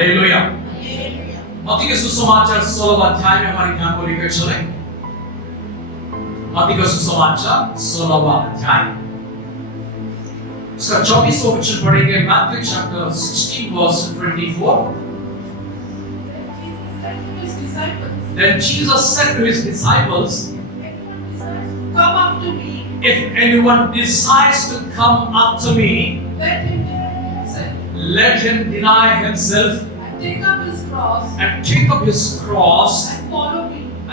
Hallelujah. मत्ती के सुसमाचार 16 अध्याय में हमारे ध्यान को लेकर चले। मत्ती का सुसमाचार 16 अध्याय उसका 24वां वचन पढ़ेंगे। Matthew chapter 16 verse 24। Then Jesus said to his disciples, Come after me. if anyone desires to come after me, Let him deny himself let him deny himself and take up his cross and take up his cross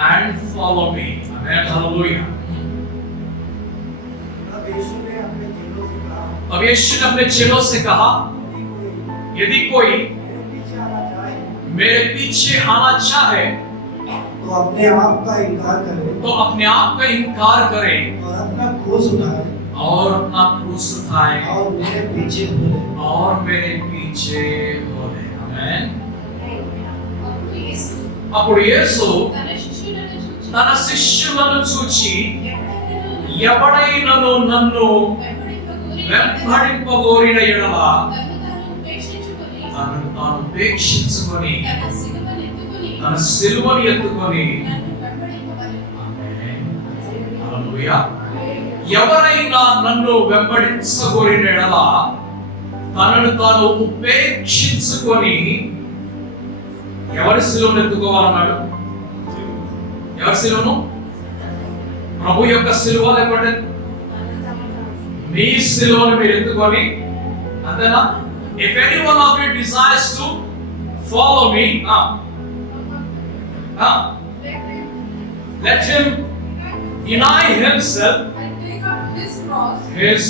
and follow me. Amen. Hallelujah. अब यीशु ने अपने चेलों से कहा, यदि कोई मेरे पीछे आना चाहे तो अपने आप का इनकार करे, तो अपने आप का इनकार करे और अपना क्रूस उठाए और अपना क्रूस उठाए और मेरे पीछे बोले। और मेरे पीछे बोले। आमेन। అప్పుడు యేసు తన శిష్యులను చూచి, ఎవడైనను నన్ను వెంబడింపగోరిన యెడల తనను తాను ఉపేక్షించుకొని తన సిలువను ఎత్తుకొని హల్లెలూయా, ఎవరైనా నన్ను వెంబడించగోరిన యెడల తనను తాను ఉపేక్షించుకొని ఎవరి సిలువను ఎత్తుకోవాలన్నాడు? ఎవరి సిలువను? ప్రభు యొక్క సిలువ, లేకపోతే మీ సిలువను మీరు ఎత్తుకొని, అంతేనా? If any one of you desires to follow me, let him deny himself, And take up his cross. his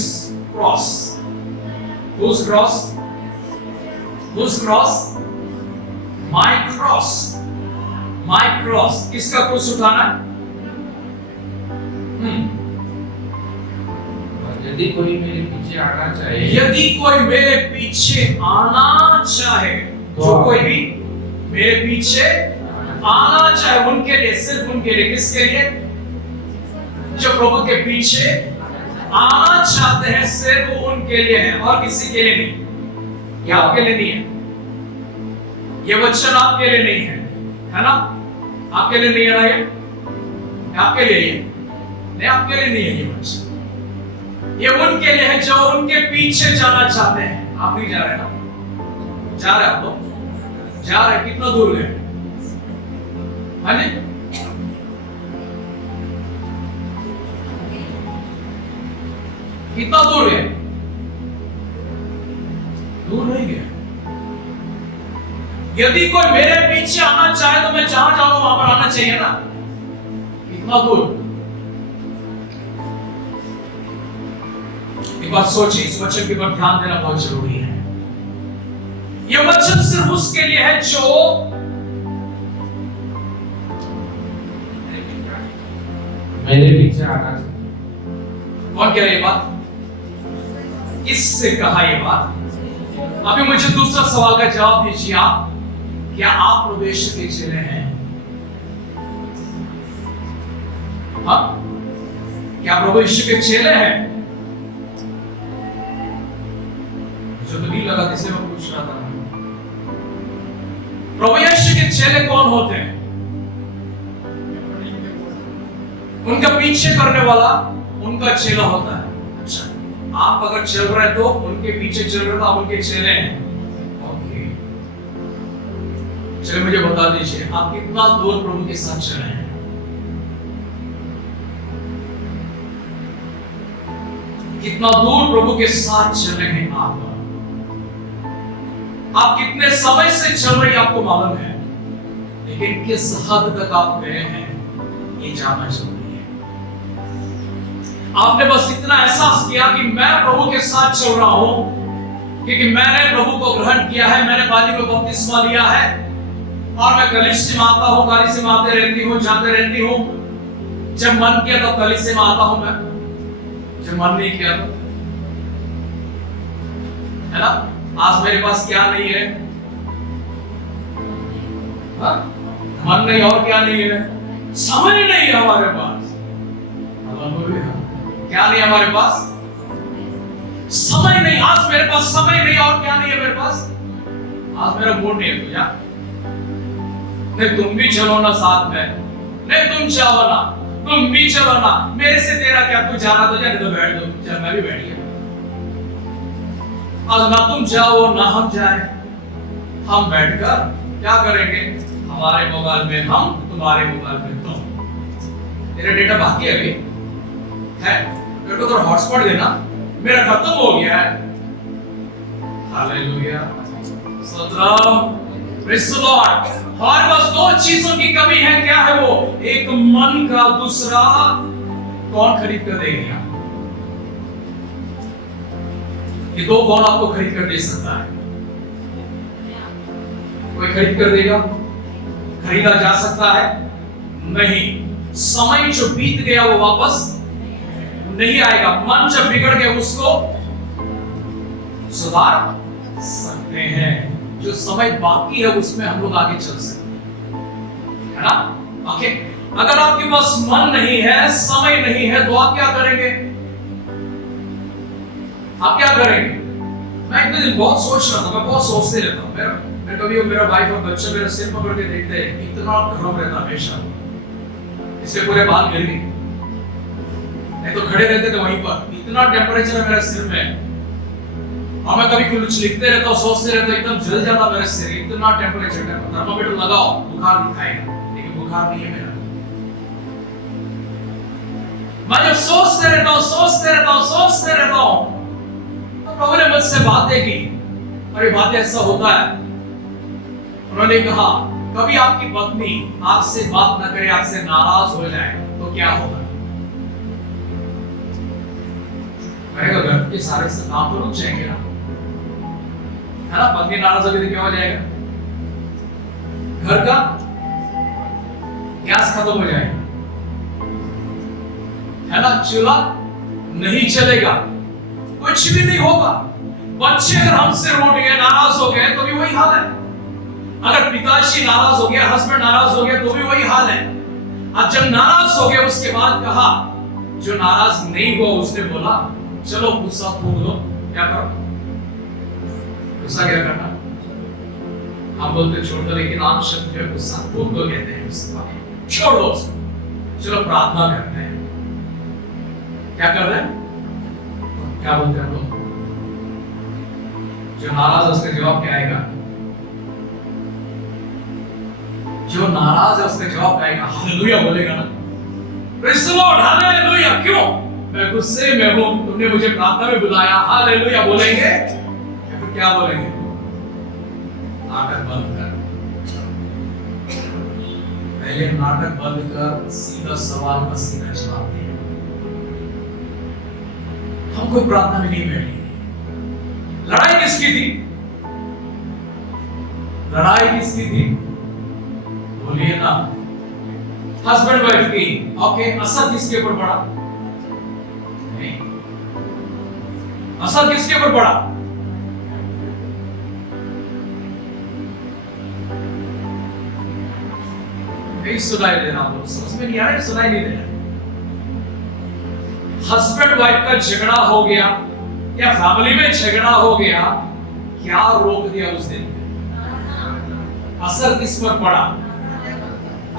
cross. Whose cross? Whose cross? My cross. My cross. किसका क्रूस उठाना? यदि कोई मेरे पीछे आना चाहे, यदि कोई मेरे पीछे आना चाहे, जो कोई भी मेरे पीछे आना चाहे, उनके लिए, सिर्फ उनके लिए। किसके लिए? जो प्रभु के पीछे आना चाहते हैं, सिर्फ उनके लिए है और किसी के लिए नहीं। ये आपके लिए नहीं है, ये वचन आपके लिए नहीं है ना? आपके लिए नहीं है ना? ये आपके लिए है नहीं, आपके लिए नहीं है ये वचन। ये उनके लिए है जो उनके पीछे जाना चाहते हैं। आप नहीं जा रहे ना? जा रहे आप लोग? जा रहे? कितना दूर गए? हाँ जी, कितना दूर गए? दूर नहीं गए। यदि कोई मेरे पीछे आना चाहे तो मैं जहां जाऊं वहां पर आना चाहिए ना? कितना दूर? एक बात सोचिए, इस वचन के ऊपर ध्यान देना बहुत जरूरी है। यह वचन सिर्फ उसके लिए है जो मेरे पीछे आना चाहे। कौन कह रहे ये बात? किससे कहा ये बात? अभी मुझे दूसरा सवाल का जवाब दीजिए। आप, क्या आप प्रभु यीशु के चेले हैं? हाँ? क्या प्रभु यीशु के चेले हैं? मुझे तो नहीं लगा, किसी में पूछ रहा था। प्रभु यीशु के चेले कौन होते हैं? उनका पीछे करने वाला उनका चेला होता है। अच्छा, आप अगर चल रहे तो उनके पीछे चल रहे तो आप उनके चेले हैं। ओके, चलिए मुझे बता दीजिए, आप कितना दूर प्रभु के साथ चले हैं? कितना दूर प्रभु के साथ चले हैं आप? आप कितने समय से चल रहे हैं आपको मालूम है, लेकिन किस हद तक आप गए हैं ये जानना जरूरी है। आपने बस इतना एहसास किया कि मैं प्रभु के साथ चल रहा हूं क्योंकि मैंने प्रभु को ग्रहण किया है, मैंने पानी को बपतिस्मा लिया है और मैं कलीसिया में आता हूं, कलीसिया में आते रहती हूं, जाते रहती हूं। जब मन किया तो कलीसिया में आता हूं मैं, जब मन नहीं किया तो, है ना? आज मेरे पास क्या नहीं है? हाँ? मन नहीं और क्या नहीं है? समय नहीं है हमारे पास। क्या नहीं है हमारे पास? समय नहीं। आज मेरे पास समय नहीं और क्या नहीं है मेरे पास? आज मेरा मूड नहीं है तुझा, नहीं तुम भी चलो ना साथ में, नहीं तुम चाहो ना, तुम भी चलो ना, मेरे से तेरा क्या, तू जा रहा तो जा, नहीं तो बैठ दो, चल मैं भी बैठ गया। आज ना तुम जाओ ना हम जाए, हम बैठकर क्या करेंगे, हमारे मोबाइल में हम, तुम्हारे मोबाइल में तुम। तेरा डेटा बाकी है अभी है, मेरे को तो हॉटस्पॉट देना, मेरा खत्म हो गया है। Hallelujah, stotram, praise the Lord. हमारे पास दो चीजों की कमी है, क्या है वो, एक मन का, दूसरा कौन खरीद कर देगा। ये दो कौन आपको खरीद कर दे सकता है? कोई खरीद कर देगा? खरीदा जा सकता है? नहीं। समय जो बीत गया वो वापस नहीं आएगा। मन जब बिगड़ गया उसको सुधार सकते हैं। जो समय बाकी है उसमें हम लोग आगे चल सकते हैं, है ना? ओके, अगर आपके पास मन नहीं है, समय नहीं है, तो आप क्या करेंगे? आप क्या करेंगे? मैं एक दिन बहुत सोच रहा था, मैं बहुत सोचते रहता हूँ। मेरा कभी मेरा वाइफ और बच्चे मेरे सिर पकड़ के देखते हैं, इतना गर्म रहता हमेशा, इससे पूरे बाल गिर गए, नहीं तो खड़े रहते थे वहीं पर। इतना टेम्परेचर है मेरे सिर में, और मैं कभी कुछ लिखते रहता हूँ, सोचते रहता हूँ, एकदम जल जाता मेरे सिर, इतना टेम्परेचर है। थर्मामीटर लगाओ, बुखार दिखाएगा, लेकिन बुखार नहीं है मेरा। मैं जब सोचते रहता हूँ, सोचते रहता हूँ, सोचते रहता हूँ, प्रभु ने मुझसे बातें की, और ये बातें ऐसा होता है। उन्होंने कहा, कभी आपकी पत्नी आपसे बात न करे, आपसे नाराज हो जाए तो क्या होगा? कहेगा घर के सारे से काम तो रुक जाएंगे ना, है ना? पत्नी नाराज होगी तो क्या हो जाएगा? घर का गैस खत्म हो जाएगा, है ना? चूल्हा नहीं चलेगा, कुछ भी नहीं होगा। बच्चे अगर हमसे रूठ गए, नाराज हो गए, तो भी वही हाल है। अगर पिताजी नाराज हो गया, हस्बैंड नाराज हो गया, तो भी वही हाल है। अब जब नाराज हो गए, उसके बाद कहा, जो नाराज नहीं हुआ उसने बोला, चलो गुस्सा थूक दो। क्या करो? गुस्सा क्या करना? हम बोलते छोड़ दो, लेकिन आम शब्द जो है गुस्सा थूक दो कहते हैं, गुस्सा छोड़ दो उसको। चलो प्रार्थना करते हैं। क्या कर रहे हैं? क्या बोलते हैं लोग? जो नाराज है उसका जवाब क्या आएगा? जो नाराज है उसका जवाब क्या आएगा? हालेलुया बोलेगा ना, प्रेज़ द लॉर्ड, हालेलुया। क्यों? मैं गुस्से में हूं, तुमने मुझे प्रार्थना में बुलाया, हालेलुया बोलेंगे। या फिर क्या बोलेंगे? नाटक बंद कर। पहले नाटक बंद कर, सीधा सवाल का सीधा जवाब दे। हम कोई प्रार्थना में नहीं बैठे। लड़ाई किसकी थी? लड़ाई किसकी थी? बोलिए ना। हस्बैंड वाइफ की। ओके, असर किसके ऊपर पड़ा? नहीं, असर किसके ऊपर पड़ा? नहीं सुनाई दे रहा, आप लोग समझ में नहीं आ रहा, सुनाई नहीं दे रहा। हस्बैंड वाइफ का झगड़ा हो गया या फैमिली में झगड़ा हो गया, क्या रोक दिया उस दिन? असर किस पर पड़ा?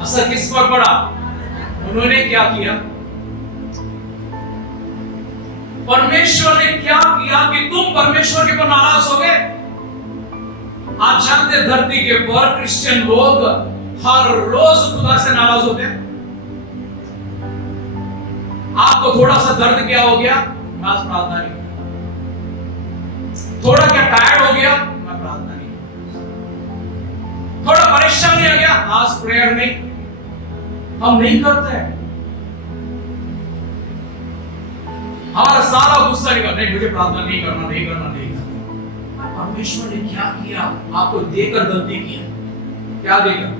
असर किस पर पड़ा? उन्होंने क्या किया? परमेश्वर ने क्या किया कि तुम परमेश्वर के ऊपर नाराज हो गए? आप जानते धरती के ऊपर क्रिश्चियन लोग हर रोज खुदा से नाराज होते हैं। आपको थोड़ा सा दर्द क्या हो गया? मैं आज प्रार्थना नहीं। थोड़ा क्या टायर्ड हो गया? मैं प्रार्थना नहीं। थोड़ा परेशानी आ गया? आज प्रेयर नहीं। हम नहीं करते हैं। हमारा सारा गुस्सा निकल, नहीं मुझे प्रार्थना नहीं करना, नहीं करना, नहीं करना। परमेश्वर ने क्या किया? आपको देकर गलती किया। क्या देकर?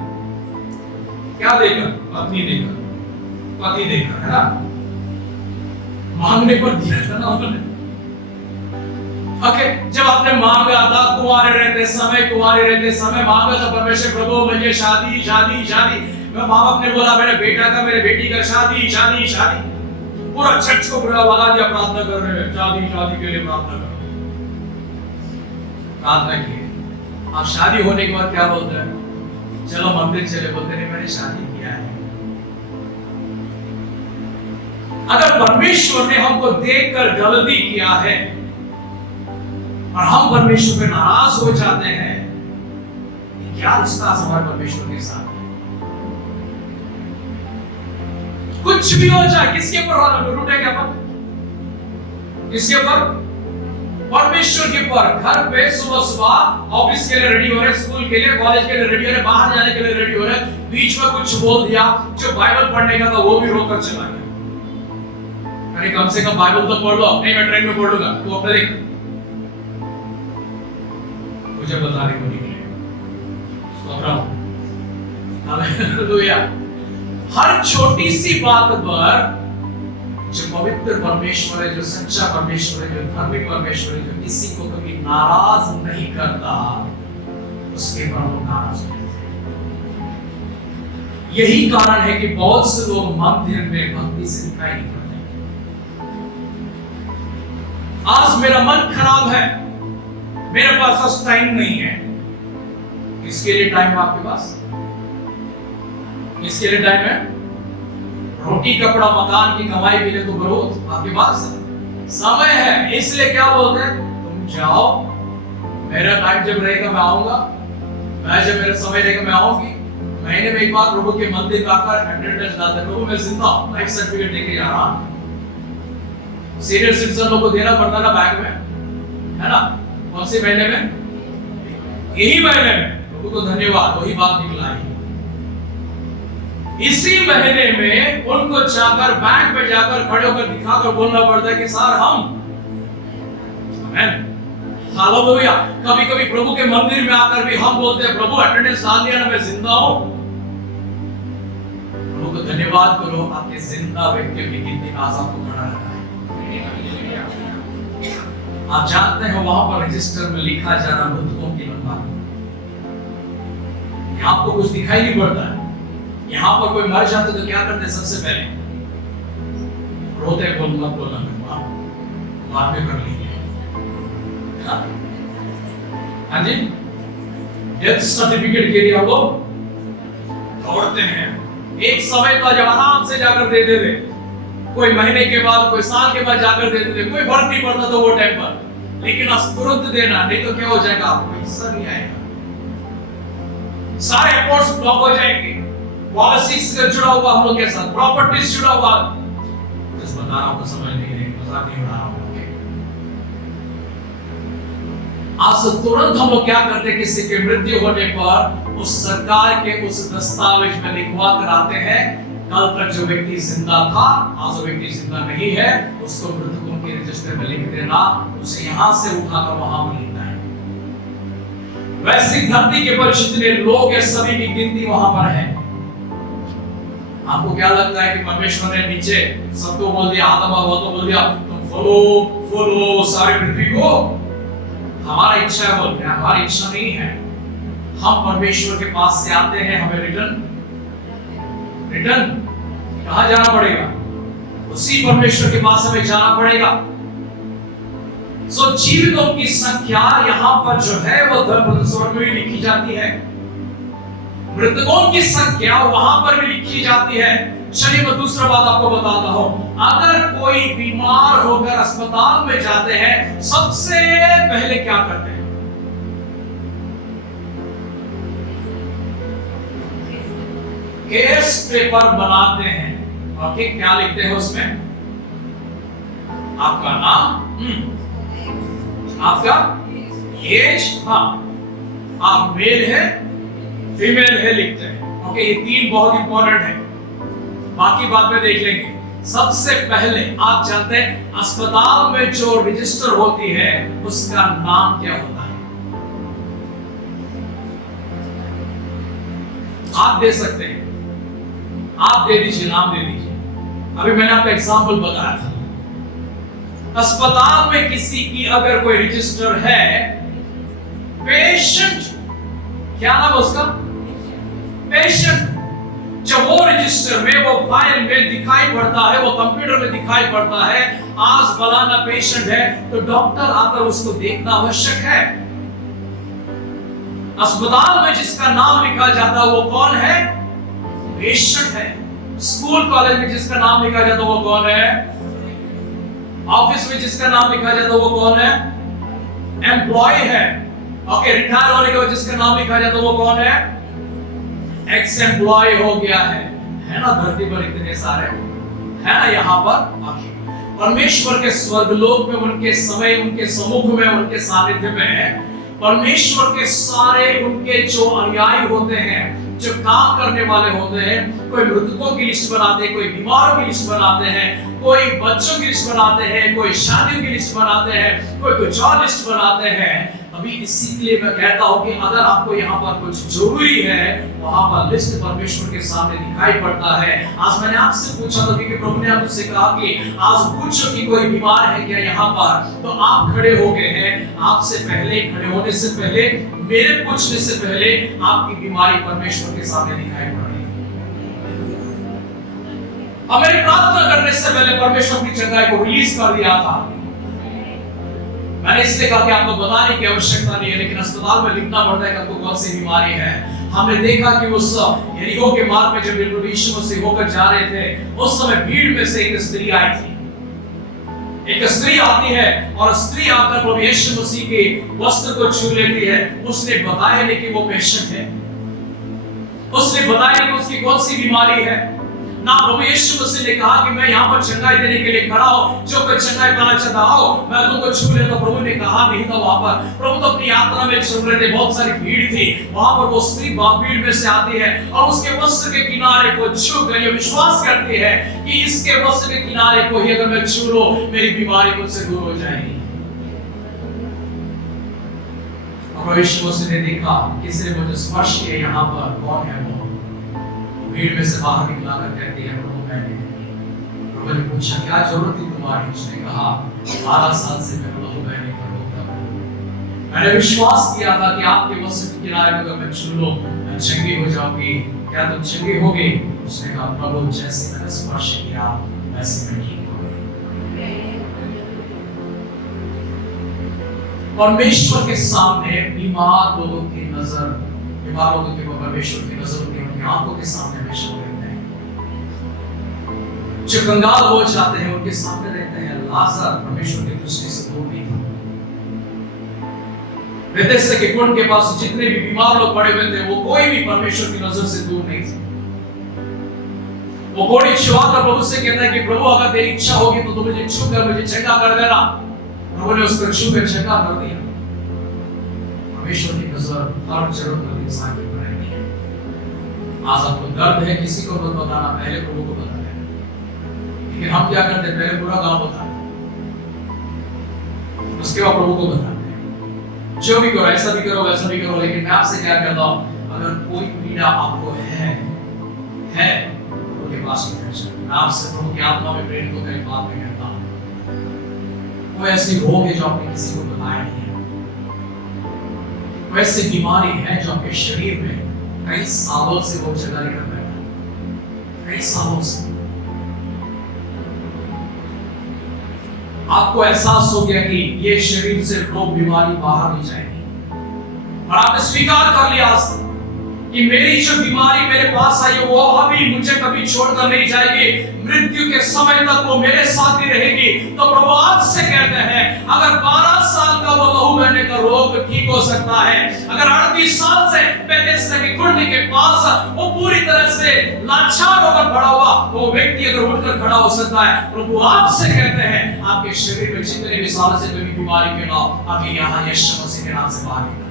क्या देकर? पत्नी देकर, पति देकर, है ना? मांगने पर दिया था ना उन्होंने। ओके, जब आपने मांगा था कुंवारे रहते समय मांगा था, परमेश्वर प्रभु मुझे शादी शादी शादी, माँ बाप ने बोला मेरे बेटा का, मेरे बेटी का शादी शादी शादी, पूरा चर्च को बुरा लगा दिया, प्रार्थना कर रहे हैं शादी शादी के लिए, प्रार्थना करो। प्रार्थना की, आप शादी होने के बाद क्या बोलते हैं? चलो मंदिर चले, बोलते नहीं मैंने शादी किया है। अगर परमेश्वर ने हमको देखकर गलती किया है और हम परमेश्वर पे नाराज हो जाते हैं, क्या रिश्ता हमारे परमेश्वर के साथ? कुछ भी हो जाए, किसके ऊपर रूठेंगे अपन? किसके ऊपर? परमेश्वर के ऊपर। घर पे सुबह सुबह ऑफिस के लिए रेडी हो रहे, स्कूल के लिए, कॉलेज के लिए रेडी हो रहे, बाहर जाने के लिए रेडी हो रहे, बीच में कुछ बोल दिया, जो बाइबल पढ़ने का था वो भी रोककर चला गया। अरे कम से कम बाइबल तो पढ़ लो। नहीं मैं ट्रेन में पढ़ लूंगा, तू अपने देख। मुझे बताने को निकले। हालेलुया। हर छोटी सी बात पर जो पवित्र परमेश्वर है, जो सच्चा परमेश्वर है, जो धार्मिक परमेश्वर है, जो किसी को कभी नाराज नहीं करता, उसके पर हम नाराज होते हैं। यही कारण है कि बहुत से लोग मंदिर में भक्ति से दिखाई नहीं पड़ते। आज मेरा मन खराब है, मेरे पास टाइम नहीं है। किसके लिए टाइम है आपके पास? किसके लिए टाइम है? रोटी कपड़ा मकान की कमाई के लिए तो बहुत आपके पास समय है। इसलिए क्या बोलते हैं? तुम जाओ, मेरा टाइम जब रहेगा मैं आऊंगा, मैं जब मेरा समय रहेगा मैं आऊंगी। महीने में एक बार प्रभु के मंदिर में आकर अटेंडेंस लाते, प्रभु मैं जिंदा हूं, लाइफ सर्टिफिकेट लेके जा रहा हूं। सीनियर सिटीजन लोग को देना पड़ता ना बैंक में, है ना? कौन से महीने में? यही महीने में। प्रभु को धन्यवाद, वही बात निकला है। इसी महीने में उनको जाकर बैंक में जाकर खड़े होकर दिखाकर बोलना पड़ता है कि सर हम, आमेन, हालेलुया। कभी कभी प्रभु के मंदिर में आकर भी हम बोलते हैं प्रभु अटेंडेंस डाल दिया ना, मैं जिंदा हूं। प्रभु को धन्यवाद करो, आपके जिंदा व्यक्तियों की गिनती में आज आपको खड़ा रखा है। आप जानते हैं वहां पर रजिस्टर में लिखा जा रहा मृतकों की लंबा। आपको कुछ दिखाई नहीं पड़ता है। यहां पर कोई मर जाते तो क्या करते? सबसे पहले रोते, बोल मत बोलना, बाद में कर लेंगे। हाँ जी, डेथ सर्टिफिकेट के लिए हम लोग दौड़ते हैं। एक समय था जब आराम से जाकर दे देते, कोई महीने के बाद, कोई साल के बाद जाकर दे देते, कोई फर्क नहीं पड़ता तो वो टाइम पर। लेकिन आज तुरंत देना, नहीं तो क्या हो जाएगा? आपको पैसा नहीं आएगा, सारे अकाउंट्स ब्लॉक हो जाएंगे, पॉलिसीज से जुड़ा हुआ हम लोग के साथ, प्रॉपर्टीज जुड़ा हुआ। जिस बता रहा हूं तो समझ नहीं रहे, मजाक नहीं उड़ा रहा हूं। आज तुरंत हम लोग क्या करते हैं? किसी की मृत्यु होने पर उस सरकार के उस दस्तावेज में लिखवा कर आते हैं, कल तक जो व्यक्ति जिंदा था, आज वो व्यक्ति जिंदा नहीं है, उसको मृतकों के रजिस्टर में लिख देना, उसे यहां से उठाकर वहां पर लिखना है। वैसी धरती के पर जितने लोग हैं सभी की गिनती वहां पर है। आपको क्या लगता है कि परमेश्वर ने नीचे सबको बोल दिया, आदम और हवा को बोल दिया तुम फॉलो सारी पृथ्वी को? हमारा इच्छा है बोलते हैं, हमारी इच्छा नहीं है। हम परमेश्वर के पास से आते हैं, हमें रिटर्न कहां जाना पड़ेगा? उसी परमेश्वर के पास हमें जाना पड़ेगा। सो जीवितों की संख्या यहां पर जो है वो स्वर्ग में लिखी जाती है, मृतकों की संख्या वहां पर भी लिखी जाती है। चलिए मैं दूसरा बात आपको बताता हूं। अगर कोई बीमार होकर अस्पताल में जाते हैं, सबसे पहले क्या करते हैं? केस पेपर बनाते हैं। ओके, क्या लिखते हैं उसमें? आपका नाम, आपका एज, हाँ, आप मेल है फीमेल है लिखते हैं। ओके, ये तीन बहुत इंपॉर्टेंट है, बाकी बाद में देख लेंगे। सबसे पहले आप जानते हैं अस्पताल में जो रजिस्टर होती है उसका नाम क्या होता है? आप दे सकते हैं, आप दे दीजिए, नाम दे दीजिए। अभी मैंने आपको एग्जांपल बताया था। अस्पताल में किसी की अगर कोई रजिस्टर है, पेशेंट, क्या नाम है उसका? पेशेंट। जब वो रजिस्टर में, वो फाइल में दिखाई पड़ता है, वो कंप्यूटर में दिखाई पड़ता है, आज फलाना पेशेंट है, तो डॉक्टर आकर उसको देखना आवश्यक है। अस्पताल में जिसका नाम लिखा जाता है वो कौन है? पेशेंट है। स्कूल कॉलेज में जिसका नाम लिखा जाता है वो कौन है? ऑफिस में जिसका नाम लिखा जाता है वो कौन है? एम्प्लॉय है। ओके, रिटायर होने के बाद जिसका नाम लिखा जाता है वो कौन है? एक्स एम्प्लॉय हो गया है ना? धरती पर इतने सारे है ना यहाँ पर। आखिर परमेश्वर के स्वर्गलोक में, उनके समय, उनके सम्मुख में, उनके सानिध्य में परमेश्वर के सारे उनके जो अनुयायी होते हैं, जो काम करने वाले होते हैं, कोई मृतकों की लिस्ट बनाते हैं, कोई बीमारों की लिस्ट बनाते हैं, कोई बच्चों की लिस्ट बनाते हैं, कोई शादियों की लिस्ट बनाते हैं, कोई कुछ और लिस्ट बनाते हैं। अभी इसी के लिए मैं कहता हूं कि अगर आपको यहाँ पर कुछ जरूरी है, वहां पर लिस्ट परमेश्वर के सामने दिखाई पड़ता है। आज मैंने आपसे पूछा था क्योंकि प्रभु ने आपसे कहा कि आज पूछो कि कोई बीमार है क्या यहाँ पर, तो आप खड़े हो गए हैं। आपसे पहले, खड़े होने से पहले, मेरे पूछने से पहले आपकी बीमारी परमेश्वर के सामने दिखाई पड़ रही है। और मेरी प्रार्थना करने से पहले परमेश्वर की चंगाई को रिलीज कर दिया था। मैंने इसलिए कहा कि आपको बताने की आवश्यकता नहीं है, लेकिन अस्पताल में लिखना पड़ता है कि आपको कौन सी बीमारी है। हमने देखा कि उस यरीहो के मार्ग में जब प्रभु यीशु मसीह होकर जा रहे थे, उस समय भीड़ में से एक स्त्री आई थी। एक स्त्री आती है और स्त्री आकर प्रभु यीशु मसीह के वस्त्र को छू लेती है। उसने बताया नहीं कि वो पेशेंट है, उसने बताया नहीं कि उसकी कौन सी बीमारी है। ना प्रभु यीशु मसीह ने कहा कि मैं यहाँ पर चंगाई देने के लिए खड़ा हूँ, जो कोई चंगाई पाना चाहता हो मैं तुमको छू ले। तो प्रभु ने कहा नहीं था। वहां पर प्रभु तो अपनी यात्रा में चल रहे थे, बहुत सारी भीड़ थी। वहां पर वो स्त्री भीड़ में से आती है और उसके वस्त्र के किनारे को छू कर ये विश्वास करती है कि इसके वस्त्र के किनारे को ही अगर मैं छू लूं, मेरी बीमारी मुझसे दूर हो जाएगी। प्रभु यीशु मसीह ने देखा किसी ने मुझे स्पर्श किया, यहाँ पर कौन है वो? भीड़ में से बाहर निकला कर कहती है प्रभु मैंने। प्रभु ने पूछा क्या जरूरत थी तुम्हारी? उसने कहा 12 साल से मैं प्रभु मैंने कर रोता हूं। मैंने विश्वास किया था कि आपके वस्त्र के किनारे को अगर मैं छू लूं मैं चंगी हो जाऊंगी। क्या तुम चंगी होगी? उसने कहा प्रभु जैसे मैंने स्पर्श किया वैसे मैं ठीक हो गई। परमेश्वर के सामने बीमार लोगों की नजर, बीमार लोगों के परमेश्वर की नजर उनकी आंखों के सामने हमेशा रहते हैं। जो कंगाल हो जाते हैं उनके सामने रहते हैं। लाजर परमेश्वर की दृष्टि से दूर नहीं था। बेथेस्दा के कुंड के पास जितने भी बीमार लोग पड़े हुए थे, वो कोई भी परमेश्वर की नजर से दूर नहीं थे। वो कोड़ी छुआकर प्रभु से कहता है कि प्रभु अगर तेरी इच्छा होगी तो तुम मुझे छू कर मुझे चंगा कर देना। प्रभु ने उसको छू कर चंगा कर दिया। परमेश्वर की नजर हर जरूरतमंद इंसान की पर रहती है। आज आपको दर्द है, किसी को मत बताना, पहले प्रभु को बता देना। लेकिन हम क्या करते हैं? पहले पूरा गांव बताते हैं, उसके बाद प्रभु को बताते हैं। जो भी करो, ऐसा भी करो वैसा भी करो, लेकिन मैं आपसे क्या कहता हूं, अगर कोई पीड़ा आपको है प्रभु के पास मैं आपसे प्रभु की आत्मा में प्रेरित होकर एक बात मैं कहता हूं। वो ऐसी रोग है जो आपने किसी को बताया नहीं है, वो ऐसी बीमारी है जो आपके शरीर में कई सालों से वो जगह लेकर बैठा, कई सालों से आपको एहसास हो गया कि ये शरीर से रोग बीमारी बाहर नहीं जाएगी, और आपने स्वीकार कर लिया कि मेरी जो बीमारी मेरे पास आई है वो अभी मुझे कभी छोड़कर नहीं जाएगी, मृत्यु के समय तक वो मेरे साथ ही रहेगी। तो प्रभु आपसे कहते हैं अगर 12 साल का वो लहू बहने का रोग ठीक हो सकता है, अगर 38 साल से बेथेस्दा के कुंड के पास वो पूरी तरह से लाचार होकर पड़ा हुआ वो व्यक्ति अगर उठकर खड़ा हो सकता है, प्रभु आपसे कहते हैं आपके शरीर में जितने भी साल से कोई बीमारी के नाम अभी यहाँ यीशु मसीह के नाम से बाहर निकल।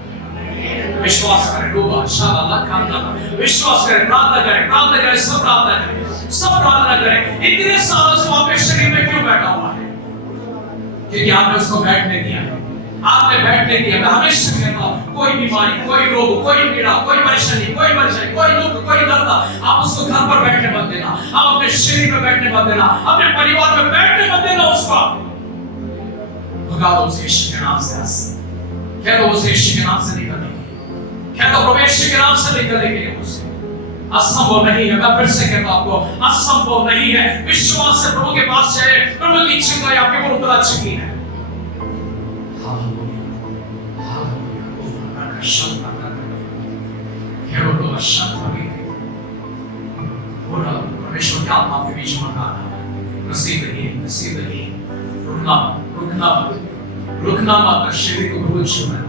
विश्वास करें लोग, इंशाअल्लाह काम करना, विश्वास करें, प्रार्थना करें, सब प्रार्थना करें। इतने सालों से आपके शरीर में क्यों बैठा हुआ है? क्योंकि आपने उसको बैठने दिया है, आपने बैठने दिया। मैं हमेशा कहता हूं कोई बीमारी, कोई रोग, कोई पीड़ा, कोई परेशानी, कोई दुख, कोई दर्द, आप उसको घर पर बैठने मत देना, आप अपने शरीर में बैठने मत देना, अपने परिवार में बैठने मत देना। उसको भगा दो उस यीशु के नाम से। कह दो उस यीशु के नाम से निकलने, कह दो प्रभु यीशु के नाम से निकलने के लिए मुझसे असंभव नहीं है। मैं फिर से कहता हूं आपको असंभव नहीं है। विश्वास से प्रभु के पास जाए, प्रभु की इच्छा आपके ऊपर उतर चुकी है। Hallelujah, hallelujah. परमेश्वर की आत्मा के बीच में आ रहा है। receive the healing। रुकना मत। शरीर को प्रभु छू रहा है,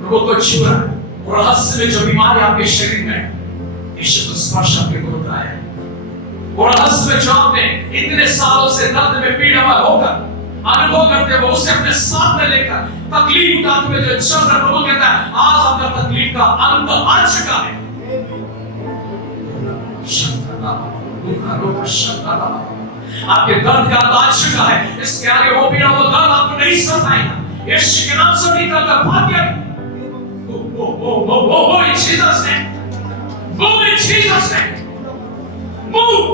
प्रभु को छू रहा है। और रहस्य में जो बीमारी आपके शरीर में है, यीशु को स्पर्श आपके को होता है। और रहस्य में जो आपने इतने सालों से दर्द में पीड़ा होकर अनुभव करते हो, उसे अपने साथ में लेकर तकलीफ उठाते हुए जो चल रहा, प्रभु कहता है आज आपका तकलीफ का अंत आ चुका है। आपके दर्द का अंत आ चुका है। इसके आगे वो पीड़ा, वो दर्द आपको नहीं सताएगा। यीशु के नाम से निकल कर भाग गया। in Jesus name, move in Jesus name, move।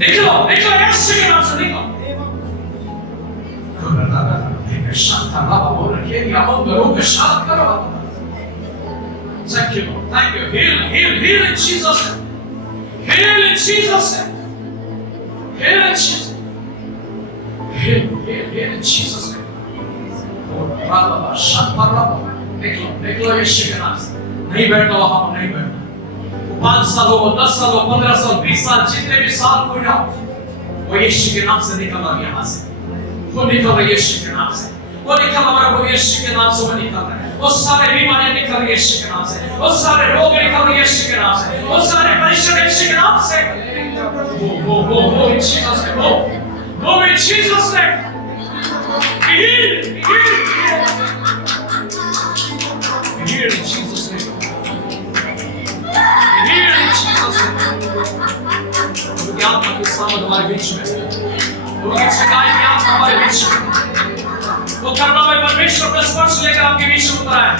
निकलो यीशु के नाम से निकलो। Thank you, Lord. Thank you. Heal in Jesus' name. Heal in Jesus' name. Heal in Jesus' name. Heal in Jesus' name. निकलो यीशु के नाम से। नहीं बैठो वहां पर, नहीं बैठो। 5 साल हो, 10 साल हो, 15 साल, 20 साल, जितने भी साल कोई ना, वो यीशु के नाम से निकल रहा है यहाँ से। वो निकल रहा है यीशु के नाम से। वो निकल रहा है, वो यीशु के नाम से वो निकल रहा है। वो सारे बीमारियां निकल रही है यीशु के नाम से। वो सारे रोग निकल रहे हैं यीशु के नाम से। वो सारे परेशानी यीशु के नाम से। वो in Jesus name, वो in Jesus name। Heal in Jesus name। Heal in Jesus name। उनकी आत्मा की सामर्थ हमारे बीच में, उनकी सगाई की आत्मा हमारे बीच में, वो करना में परमेश्वर का स्पर्श लेकर आपके बीच में उतरा है।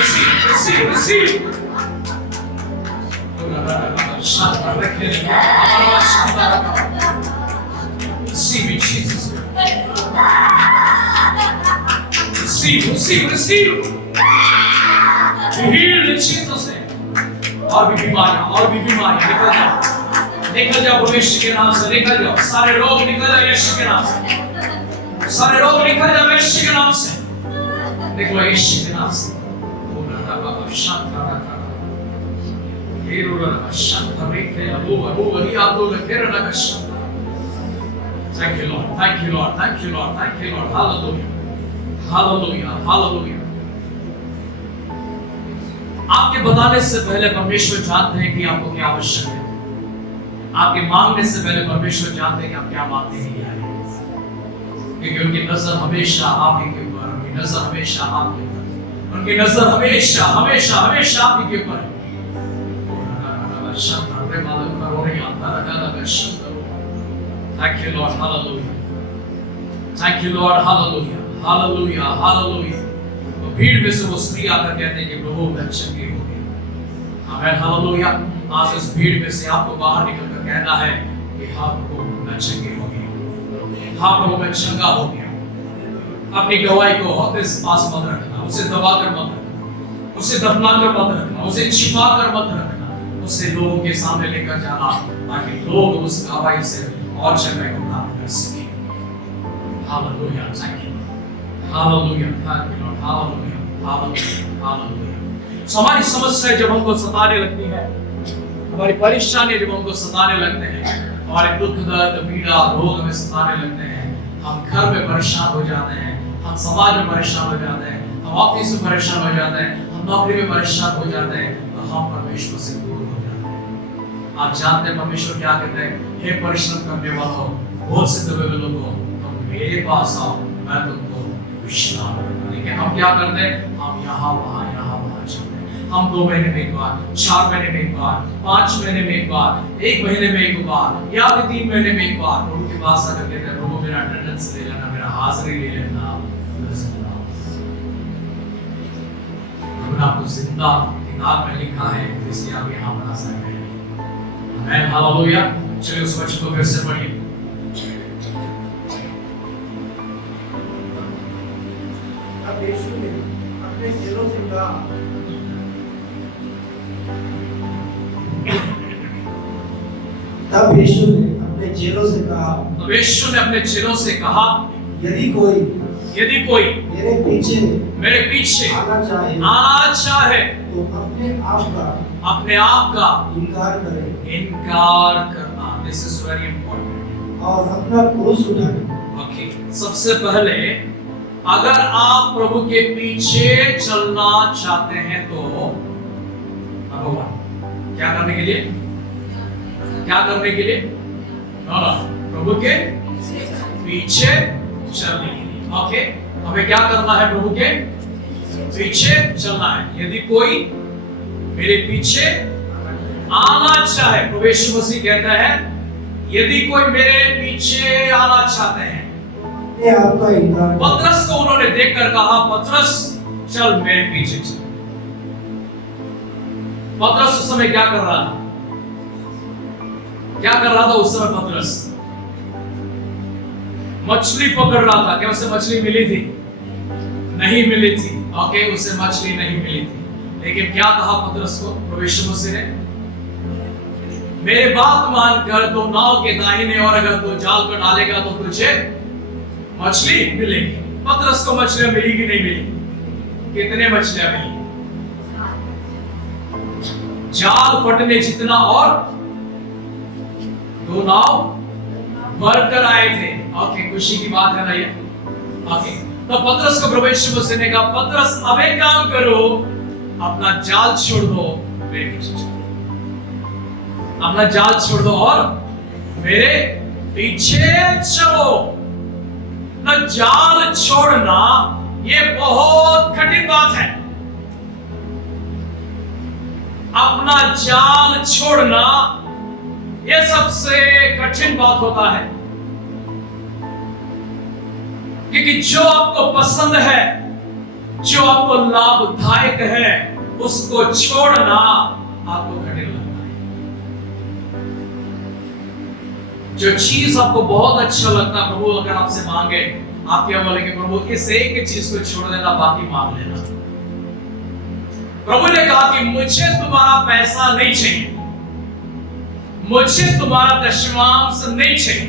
Receive। Receive in Jesus name। Receive। Heal in Jesus name। और भी बीमारियां निकल जाओ यीशु के नाम से। निकल जाओ सारे रोग, निकल जाओ यीशु के नाम से। सारे रोग निकल जाओ यीशु के नाम से। निकलो यीशु के नाम से। Thank you, Lord. Thank you, Lord. Thank you, Lord. Thank you, Lord. Hallelujah। आपके बताने से पहले परमेश्वर जानते हैं कि आपको क्या आवश्यक है। आपके मांगने से पहले परमेश्वर जानते हैं कि आप क्या मांगते हैं। क्योंकि उनकी नजर हमेशा आपके ऊपर, उनकी नजर हमेशा आपके ऊपर, उनकी नजर हमेशा आपके ऊपर है। Thank you, Lord. Hallelujah। Thank you, Lord. Hallelujah। तो भीड़ में से वो स्त्री आकर कहते हैं कि प्रभु मैं चंगी हो गई। आमीन। हालेलुया। आज इस भीड़ में से आपको बाहर निकलकर कहना है कि हाँ प्रभु मैं चंगी हो गई, हाँ प्रभु मैं चंगा हो गया। अपनी गवाही को होते से पास मत रखना, उसे दबाकर मत रखना, उसे दफनाकर मत रखना, उसे छिपाकर मत रखना, उसे लोगों के सामने लेकर जाना ताकि लोग उस गवाही से और जगह को प्राप्त कर सके। Hallelujah. Thank you. Hallelujah. Thank you lord. Hallelujah. So हमारी समस्या जब हमको सताने लगती है, हमारी परेशानी जब हमको सताने लगते हैं, हमारे दुख दर्द पीड़ा रोग हमें सताने लगते हैं, हम घर में परेशान हो जाते हैं, हम समाज में परेशान हो जाते हैं, हम ऑफिस में परेशान हो जाते हैं, हम नौकरी में परेशान हो जाते हैं, तो हम परमेश्वर से दूर हो जाते हैं। आप जानते हैं परमेश्वर क्या कहते हैं? हे परिश्रम करने वालों, बोझ से दबे हुए लोगों, तुम मेरे पास आओ, मैं तुमको विश्राम दूंगा। लेकिन हम क्या करते हैं? हम यहाँ वहाँ चलते हैं। हम 2 महीने में एक बार, 4 महीने में एक बार, 5 महीने में एक बार, 1 महीने में एक बार या 3 महीने में एक बार प्रभु के पास आकर कहते हैं प्रभु मेरा अटेंडेंस ले लेना, मेरा हाजिरी ले लेना। आपको जिंदा किताब में लिखा है, इसलिए आप यहाँ बना सकते हैं। आमीन। हालेलुया। चलिए उस वचन को फिर से पढ़िए। अब यीशु ने अपने चेलों से कहा, तब यीशु ने अपने चेलों से कहा, यदि कोई मेरे पीछे पीछे आना चाहे तो अपने आप का इनकार करें इनकार करना। This is very important. और अपना क्रूस उठाएं। ओके, सबसे पहले अगर आप प्रभु के पीछे चलना चाहते हैं तो नंबर 1 क्या करने के लिए? प्रभु के पीछे चलने के लिए। ओके, हमें क्या करना है? प्रभु के पीछे चलना है। यदि कोई मेरे पीछे आना चाहे, प्रभु यीशु मसीह कहता है यदि कोई मेरे पीछे आना चाहते हैं, ये आपका इनकार। पतरस को उन्होंने देखकर कहा, पतरस चल मेरे पीछे चल। पतरस उस समय क्या कर रहा था? उस समय पतरस मछली पकड़ रहा था। क्या उसे मछली मिली थी? नहीं मिली थी। ओके, उसे मछली नहीं मिली थी। लेकिन क्या कहा पतरस को प्रभु यीशु मसीह ने? मेरे बात मानकर तो नाव के दाहिने और अगर तू जाल को डालेगा तो तुझे मछली मिलेगी। पतरस को मछलियां मिली कि नहीं मिली? कितने मछलियां मिली? जाल फटने जितना और 2 नाव भरकर आए थे। ओके, खुशी की बात है ना ये? ओके, तो पतरस को प्रभु यीशु मसीह ने कहा, पतरस अब एक काम करो, अपना जाल छोड़ दो, मेरे पीछे चलो। अपना जाल छोड़ दो और मेरे पीछे चलो। ना जाल छोड़ना ये बहुत कठिन बात है। अपना जाल छोड़ना ये सबसे कठिन बात होता है, क्योंकि जो आपको पसंद है, जो आपको लाभदायक है, उसको छोड़ना आपको कठिन लगता है। जो चीज आपको बहुत अच्छा लगता है, प्रभु अगर आपसे मांगे, आप क्या बोलेंगे? प्रभु इस एक चीज को छोड़ देना, बाकी मांग लेना। प्रभु ने कहा कि मुझे तुम्हारा पैसा नहीं चाहिए, मुझे तुम्हारा दशमांश नहीं चाहिए,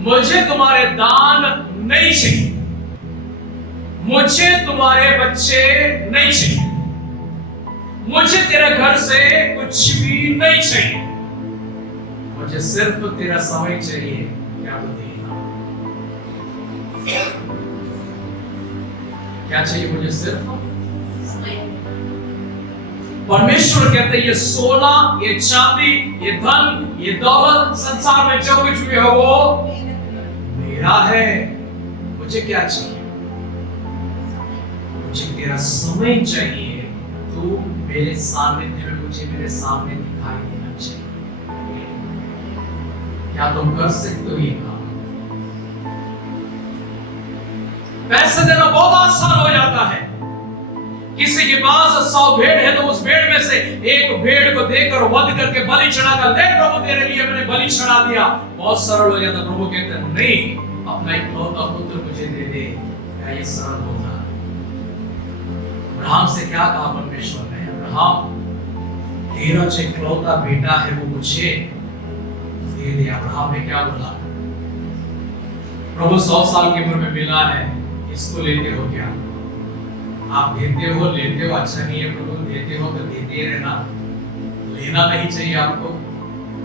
मुझे तुम्हारे दान नहीं चाहिए, मुझे तुम्हारे बच्चे नहीं चाहिए, मुझे तेरे घर से कुछ भी नहीं चाहिए, मुझे सिर्फ तेरा समय चाहिए। क्या बताइए? क्या चाहिए? मुझे सिर्फ परमेश्वर कहते हैं ये सोना, ये चांदी, ये धन, ये दौलत, संसार में जो कुछ भी हो वो मेरा है। मुझे क्या चाहिए? मुझे तेरा समय चाहिए। तू मेरे सानिध्य में, मुझे मेरे सामने दिखाई देना चाहिए। क्या तुम कर सकते हो ये काम? पैसे देना बहुत आसान हो जाता है। किसी के पास 100 भेड़ है तो उस भेड़ में से एक भेड़ को देकर वध करके बलि चढ़ाकर, ले प्रभु तेरे लिए मैंने बलि चढ़ा दिया, बहुत सरल हो जाता। प्रभु कहते हैं नहीं, अपना इकलौता पुत्र मुझे दे दे। क्या ये सरल होगा? अब्राहम से क्या कहा परमेश्वर ने? अब्राहम तेरा जो इकलौता बेटा है वो मुझे दे दे। अब्राहम ने क्या बोला? प्रभु 100 साल की उम्र में मिला है, इसको लेते हो क्या? आप देते हो, लेते हो, अच्छा नहीं है प्रभु, देते हो तो देते ही रहना, लेना नहीं चाहिए आपको।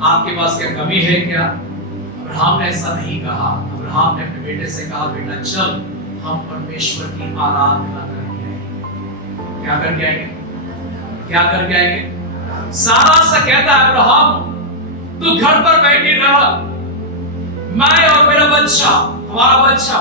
आपके पास क्या कमी है क्या? अब्राहम ने ऐसा नहीं कहा। अब्राहम ने अपने बेटे से कहा, बेटा चल हम परमेश्वर की आराधना करके आएंगे। क्या करके आएंगे? क्या करके आएंगे? सारा सा कहता है, अब्राहम तू घर पर बैठी रह, मैं और मेरा बच्चा, हमारा बच्चा,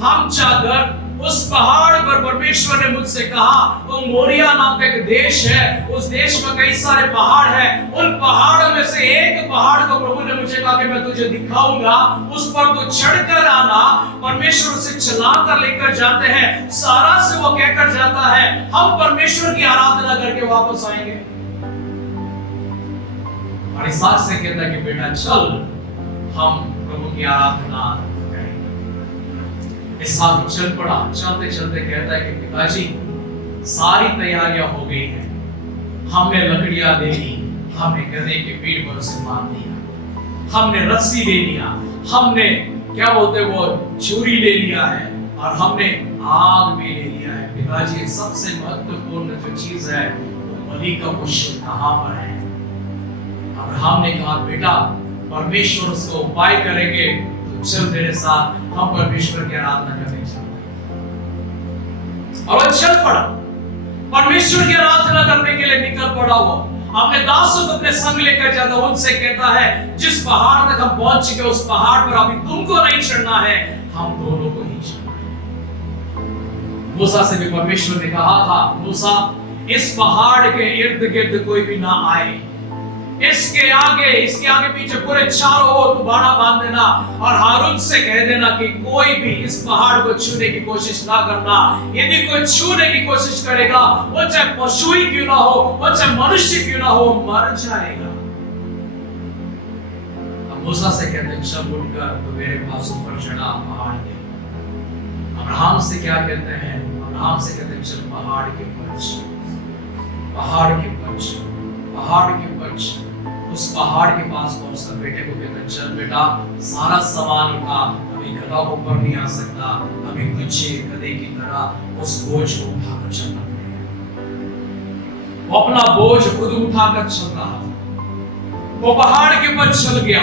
हम चाहकर उस पहाड़ पर, परमेश्वर ने मुझसे कहा वो मोरिया नाम का एक देश है, उस देश में कई सारे पहाड़ हैं, उन पहाड़ों में से एक पहाड़ को प्रभु ने मुझे कहा कि मैं तुझे दिखाऊंगा, उस पर तू चढ़कर आना। परमेश्वर उसे चलाकर लेकर जाते हैं। सारा से वो कहकर जाता है हम परमेश्वर की आराधना करके वापस आएंगे। और इसहाक से कहता है कि बेटा चल हम प्रभु की आराधना। इसहाक चल पड़ा। चलते चलते कहता है कि पिताजी सारी तैयारियां हो गई हैं, हमने लकड़ियां ले ली, हमने गधे के पीठ पर उसे बांध दिया, हमने रस्सी ले लिया, हमने क्या बोलते वो छुरी ले लिया है, और हमने आग भी ले लिया है। पिताजी सबसे महत्वपूर्ण जो चीज है वो बलि का पशु कहाँ पर है? अब्राहम ने कहा बेटा परमेश्वर उसका उपाय करेंगे तो चल मेरे साथ, हम परमेश्वर की आराधना करने चलते। और वो चल पड़ा, परमेश्वर की आराधना करने के लिए निकल पड़ा। वो अपने दासों को अपने संग लेकर जाता, उनसे कहता है जिस पहाड़ तक हम पहुंच चुके उस पहाड़ पर अभी तुमको नहीं चढ़ना है, हम दोनों को ही चढ़ना है। मूसा से भी परमेश्वर ने कहा था, मूसा इस पहाड़ के इर्द गिर्द कोई भी ना आए, इसके आगे पीछे पूरे चारों ओर बाड़ा बांध देना और हारून से कह देना कि कोई भी इस पहाड़ को छूने की कोशिश ना करना। यदि कोई छूने की कोशिश करेगा, वो चाहे पशु ही क्यों ना हो, वो चाहे मनुष्य क्यों ना हो, मर जाएगा। अब मूसा से कहते हैं चल उठकर तो मेरे पास ऊपर चढ़ा पहाड़ के। अब्राहम से क्या कहते हैं? अब्राहम से कहते हैं चल पहाड़ के ऊपर उस पहाड़ के पास पहुंचकर बेटे को कहता चल बेटा सारा सामान उठा, अभी गधा ऊपर नहीं आ सकता, अभी तुझे गधे की तरह उस बोझ को उठाकर चलना पड़ेगा। वो अपना बोझ खुद उठाकर चल रहा था। वो पहाड़ के ऊपर चल गया,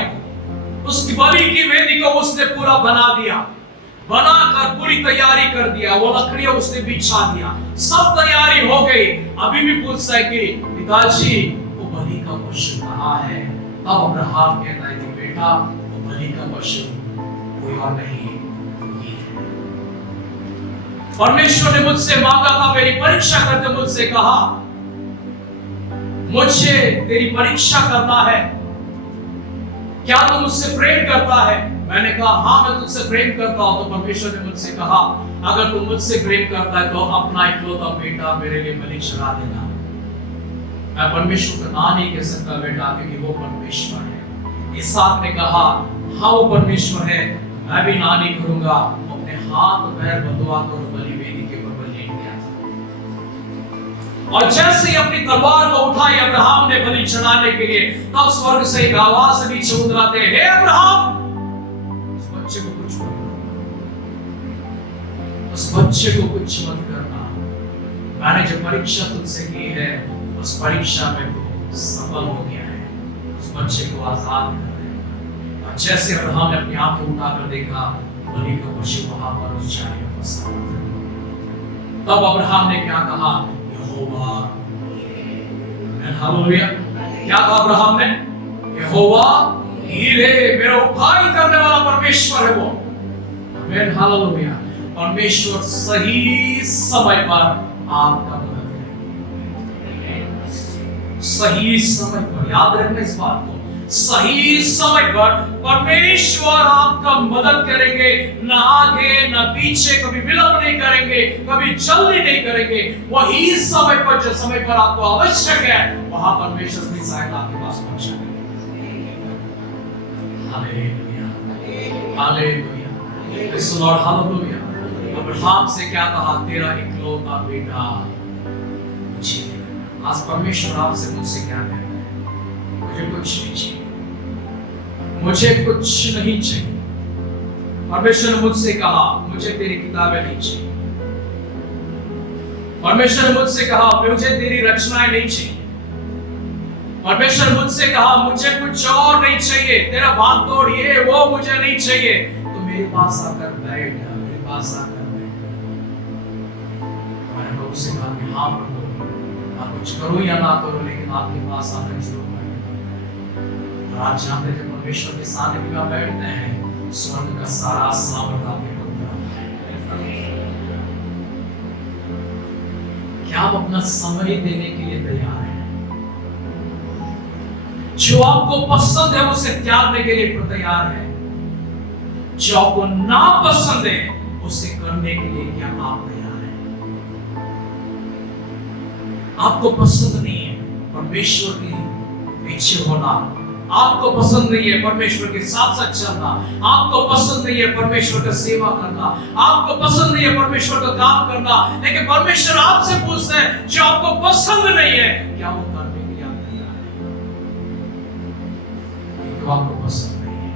उसकी बलि की वेदी को उसने पूरा बना दिया, बनाकर पूरी तैयारी कर दिया, वो लकड़ियां उसने बिछा दिया, सब तैयारी हो गई। अभी भी पूछता है कि पिताजी वो बलि का पशु कहाँ है? तब अब्राहम कहता है कि बेटा वो बलि का पशु कोई और नहीं, ये है। परमेश्वर ने मुझसे मांगा था, मेरी परीक्षा करते मुझसे कहा मुझे तेरी परीक्षा करना है, क्या तू मुझसे प्रेम करता है? मैंने कहा हाँ मैं तुझसे प्रेम करता हूं। तो परमेश्वर ने मुझसे कहा अगर तू मुझसे प्रेम करता है तो अपना इकलौता बेटा मेरे लिए बलि चढ़ा देना। मैं परमेश्वर का ना नहीं कह सकता बेटा, क्योंकि वो परमेश्वर है। इसहाक ने कहा हाँ वो परमेश्वर है, मैं भी ना नहीं करूंगा। अपने हाथ पैर बंधवा कर बलि वेदी के ऊपर बलि किया और जैसे ही अपनी तलवार को उठाई अब्राहम ने बलि चढ़ाने के लिए, तब स्वर्ग से एक आवाज नीचे उतराते, हे अब्राहम बच्चे को कुछ मत करना, उस बच्चे को कुछ मत करना। मैंने जो परीक्षा तुझसे की है उस परीक्षा में तू सफल हो गया है, उस बच्चे को आजाद कर दे। और जैसे अब्राहम ने अपनी आंखें उठाकर देखा बलि का पशु वहां पर उस झाड़ी में फंसा था। तब अब्राहम ने क्या कहा? यहोवा, हालेलुया। क्या कहा अब्राहम ने? यहोवा हीरे, मेरा उद्धार करने वाला परमेश्वर है वो। आमीन, हालेलुया। परमेश्वर सही समय पर आपका मदद करेगा, सही समय पर। याद रखना इस बात को, सही समय पर परमेश्वर आपका मदद करेंगे, ना आगे ना पीछे, कभी विलंब नहीं करेंगे, कभी जल्दी नहीं करेंगे। वही समय पर जो समय पर आपको आवश्यक है वहां परमेश्वर अपनी सहायता आपके पास पहुंचाएगा। Hallelujah, hallelujah, praise the Lord, hallelujah. Abraham से क्या कहा? तेरा इकलौता बेटा मुझे दे। आज परमेश्वर आपसे मुझसे क्या कहता है? मुझे कुछ नहीं चाहिए, मुझे कुछ नहीं चाहिए। परमेश्वर ने मुझसे कहा मुझे तेरी किताबें नहीं चाहिए, परमेश्वर ने मुझसे कहा मुझे तेरी रचनाएं नहीं चाहिए, परमेश्वर ने मुझसे कहा मुझे कुछ और नहीं चाहिए, तेरा भाग तोड़ ये वो मुझे नहीं चाहिए। तो मेरे पास आकर बैठ, मेरे पास आकर बैठ। मैंने प्रभु से कहा कि हाँ प्रभु, आप कुछ करो या ना करो, लेकिन आपके पास आकर जरूर बैठे। और आप जानते थे परमेश्वर के साथ भी आप बैठते हैं, स्वर्ग का सारा सामर्थ आपके ऊपर है। क्या आप अपना समय देने के लिए तैयार हैं? जो आपको पसंद है उसे त्यागने के लिए तैयार है? जो आपको ना पसंद है उसे करने के लिए क्या आप तैयार हैं? आपको पसंद नहीं है परमेश्वर के पीछे होना, आपको पसंद नहीं है परमेश्वर के साथ साथ चलना, आपको पसंद नहीं है परमेश्वर का सेवा करना, आपको पसंद नहीं है परमेश्वर का काम करना, लेकिन परमेश्वर आपसे पूछता है जो आपको पसंद नहीं है क्या वो करने के लिए आप तैयार हैं? जो आपको पसंद नहीं है,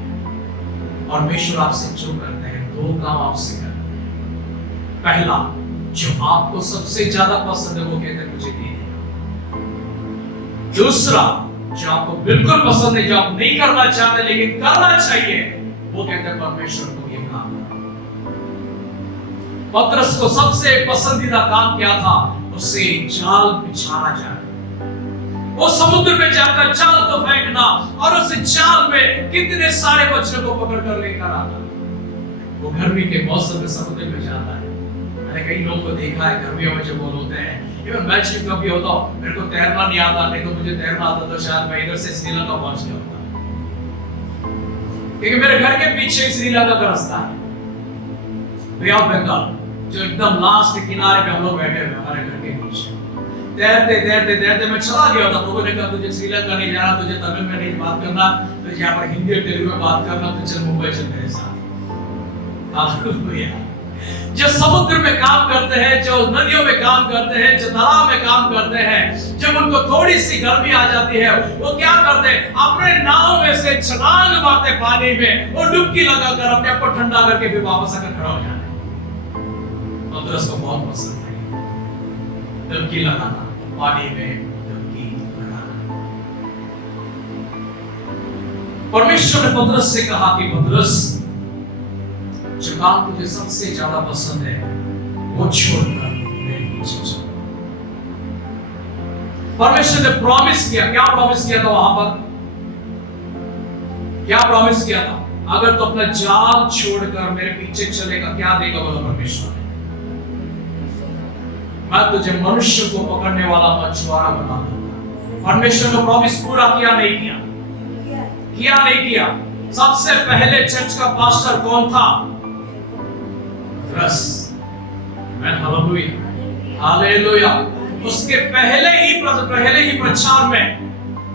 परमेश्वर आपसे जो करते हैं दो काम आपसे करते हैं। पहला, जो आपको सबसे ज्यादा पसंद है वो कहते हैं मुझे दे देना। दूसरा जो आपको बिल्कुल पसंद है, जो आप नहीं करना चाहते लेकिन करना चाहिए, वो कहते हैं परमेश्वर को ये काम करो। पतरस को सबसे पसंदीदा काम क्या था? उसे जाल बिछाना जाए, वो समुद्र में जाकर जाल को फेंकना और उस जाल में कितने सारे बच्चों को पकड़ कर लेकर आना। वो गर्मी के मौसम में समुद्र में जाता है। मैंने कई लोगों को देखा है गर्मियों में जब वो होते हैं, इवन मैं जब कभी होता हूँ, मेरे को तैरना नहीं आता, नहीं तो मुझे तैरना आता तो शायद मैं इधर से श्रीलंका पहुंच गया होता, क्योंकि मेरे घर के पीछे श्रीलंका का रास्ता है, बे ऑफ बंगाल, जो एकदम लास्ट किनारे पे हम लोग बैठे हुए हमारे घर के पीछे। तैरते तैरते तैरते मैं चला गया था। प्रभु ने कहा तुझे श्रीलंका नहीं जाना, तुझे तमिल में नहीं बात करना, तुझे यहाँ पर हिंदी और तेलुगु में बात करना, तो चल मुंबई चल मेरे साथ। हालेलुया। जो समुद्र में काम करते हैं, जो नदियों में काम करते हैं, जो तालाब में काम करते हैं, जब उनको थोड़ी सी गर्मी आ जाती है, वो क्या करते हैं? अपने नाव में से छलांग मारते पानी में, वो डुबकी लगाकर अपने आप को ठंडा करके फिर वापस आकर खड़ा हो जाते हैं। पतरस को बहुत पसंद है डुबकी लगाना, पानी में डुबकी लगाना। परमेश्वर ने पतरस से कहा कि पतरस, जो काम तुझे सबसे ज्यादा पसंद है वो छोड़कर मेरे पीछे चल। परमेश्वर ने प्रॉमिस किया। क्या प्रॉमिस किया था वहां पर? क्या प्रॉमिस किया था? अगर तो अपना जाल छोड़कर मेरे पीछे चलेगा, क्या देगा बोला परमेश्वर ने? मैं तुझे मनुष्य को पकड़ने वाला मछुआरा बना दूंगा। परमेश्वर ने प्रॉमिस पूरा किया नहीं किया? किया नहीं किया? सबसे पहले चर्च का पास्टर कौन था? पतरस। हालेलुया। उसके पहले ही प्रचार में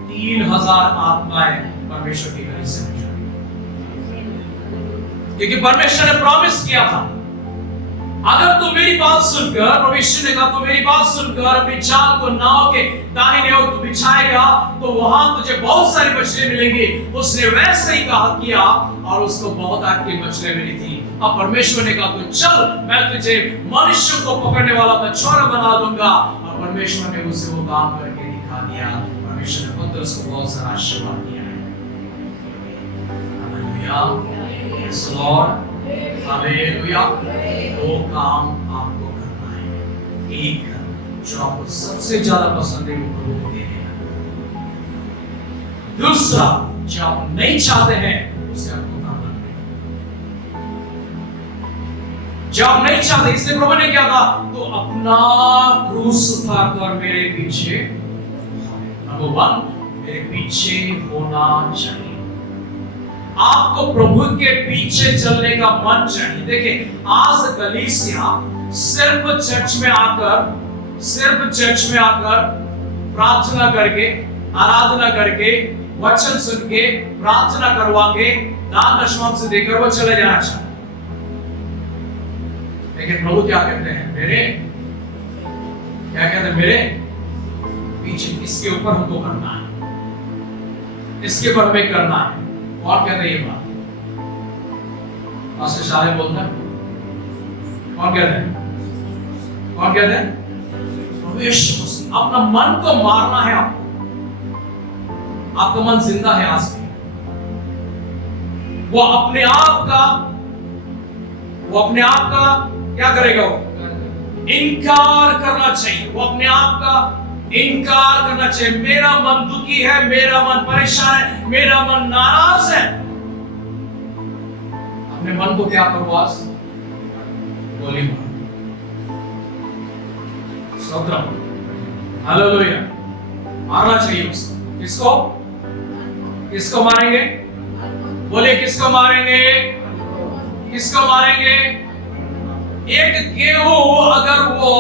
3000 आत्माएं परमेश्वर की गली से निकली, क्योंकि परमेश्वर ने प्रॉमिस किया था, अगर तू मेरी बात सुनकर, परमेश्वर ने कहा तू मेरी बात सुनकर अपनी जाल को नाव के दाहिने ओर तू बिछाएगा तो वहां तुझे बहुत सारी मछलियां मिलेंगी। उसने वैसे ही किया और उसको बहुत आग की मछलियां मिली थी। अब परमेश्वर ने कहा तू चल, मैं तुझे मनुष्य को पकड़ने वाला मछुआरा बना दूंगा। और परमेश्वर ने उसे वो काम करके दिखा दिया। परमेश्वर ने पतरस को बहुत सारा आशीर्वाद दिया है। Hallelujah, yes Lord, hallelujah. दो काम आपको करना है। एक जो आपको सबसे ज्यादा पसंद है वो प्रभु को दे देना। दूसरा जो आप नहीं चाहते हैं उसे आपको करना है। जो आप नहीं चाहते, इसलिए प्रभु ने क्या कहा? तो अपना क्रूस उठाकर मेरे पीछे, नंबर 1 मेरे पीछे होना चाहिए। आपको प्रभु के पीछे चलने का मन चाहिए। देखिए आज कलीसिया सिर्फ चर्च में आकर प्रार्थना करके, आराधना करके, वचन सुन के, प्रार्थना करवा के, दान दशमांश से देकर वो चले जाना चाहते। लेकिन प्रभु क्या कहते हैं? क्या कहते हैं? मेरे पीछे, इसके ऊपर हमको करना है, इसके ऊपर हमें करना है। कौन कहता है ये बात? पास्टर शाले बोलता है। कौन कहते हैं? कौन कहते हैं? अपना मन को मारना है आपको। आपका मन जिंदा है आज भी। वो अपने आप का क्या करेगा? वो इनकार करना चाहिए। वो अपने आप का इनकार करना चाहिए। मेरा मन दुखी है, मेरा मन परेशान है, मेरा मन नाराज है। अपने मन को क्या करो? आज गोली मारो। स्तोत्रम, हालेलुया। मारना चाहिए उसको। किसको? किसको मारेंगे? बोले किसको मारेंगे? किसको मारेंगे? एक गेहूं अगर वो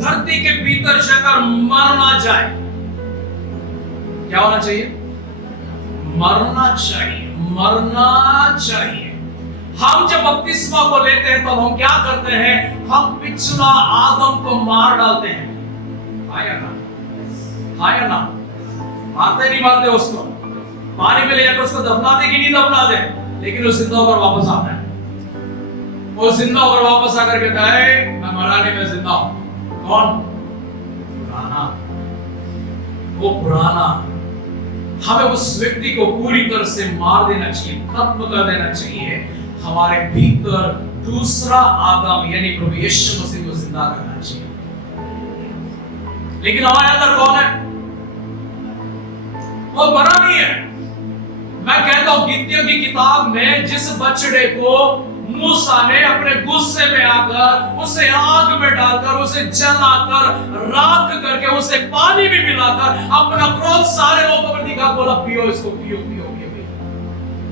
धरती के भीतर जाकर मरना जाए, क्या होना चाहिए? मरना चाहिए, मरना चाहिए। हम जब बपतिस्मा को लेते हैं तब हम क्या करते हैं? हम पिछला आदम को मार डालते हैं। आया ना? मारते नहीं मारते उसको? पानी में ले जाकर उसको दफनाते कि नहीं दफनाते? लेकिन वो जिंदा होकर वापस आता है। वो जिंदा होकर वापस आकर कहता है मैं मरा नहीं, मैं जिंदा हूं। कौन? पुराना। वो पुराना। हमें उस व्यक्ति को पूरी तरह से मार देना चाहिए, खत्म कर देना चाहिए। हमारे भीतर दूसरा आदम यानी प्रभु यीशु मसीह को जिंदा करना चाहिए। लेकिन हमारे अंदर कौन है? वो मरा नहीं है। मैं कहता हूं गिनतियों की किताब में जिस बछड़े को मूसा ने अपने गुस्से में आकर उसे आग में डालकर उसे जलाकर राख करके उसे पानी में मिलाकर अपना क्रोध सारे लोगों पर दिखा, बोला पियो इसको, पियो पियो पियो पियो।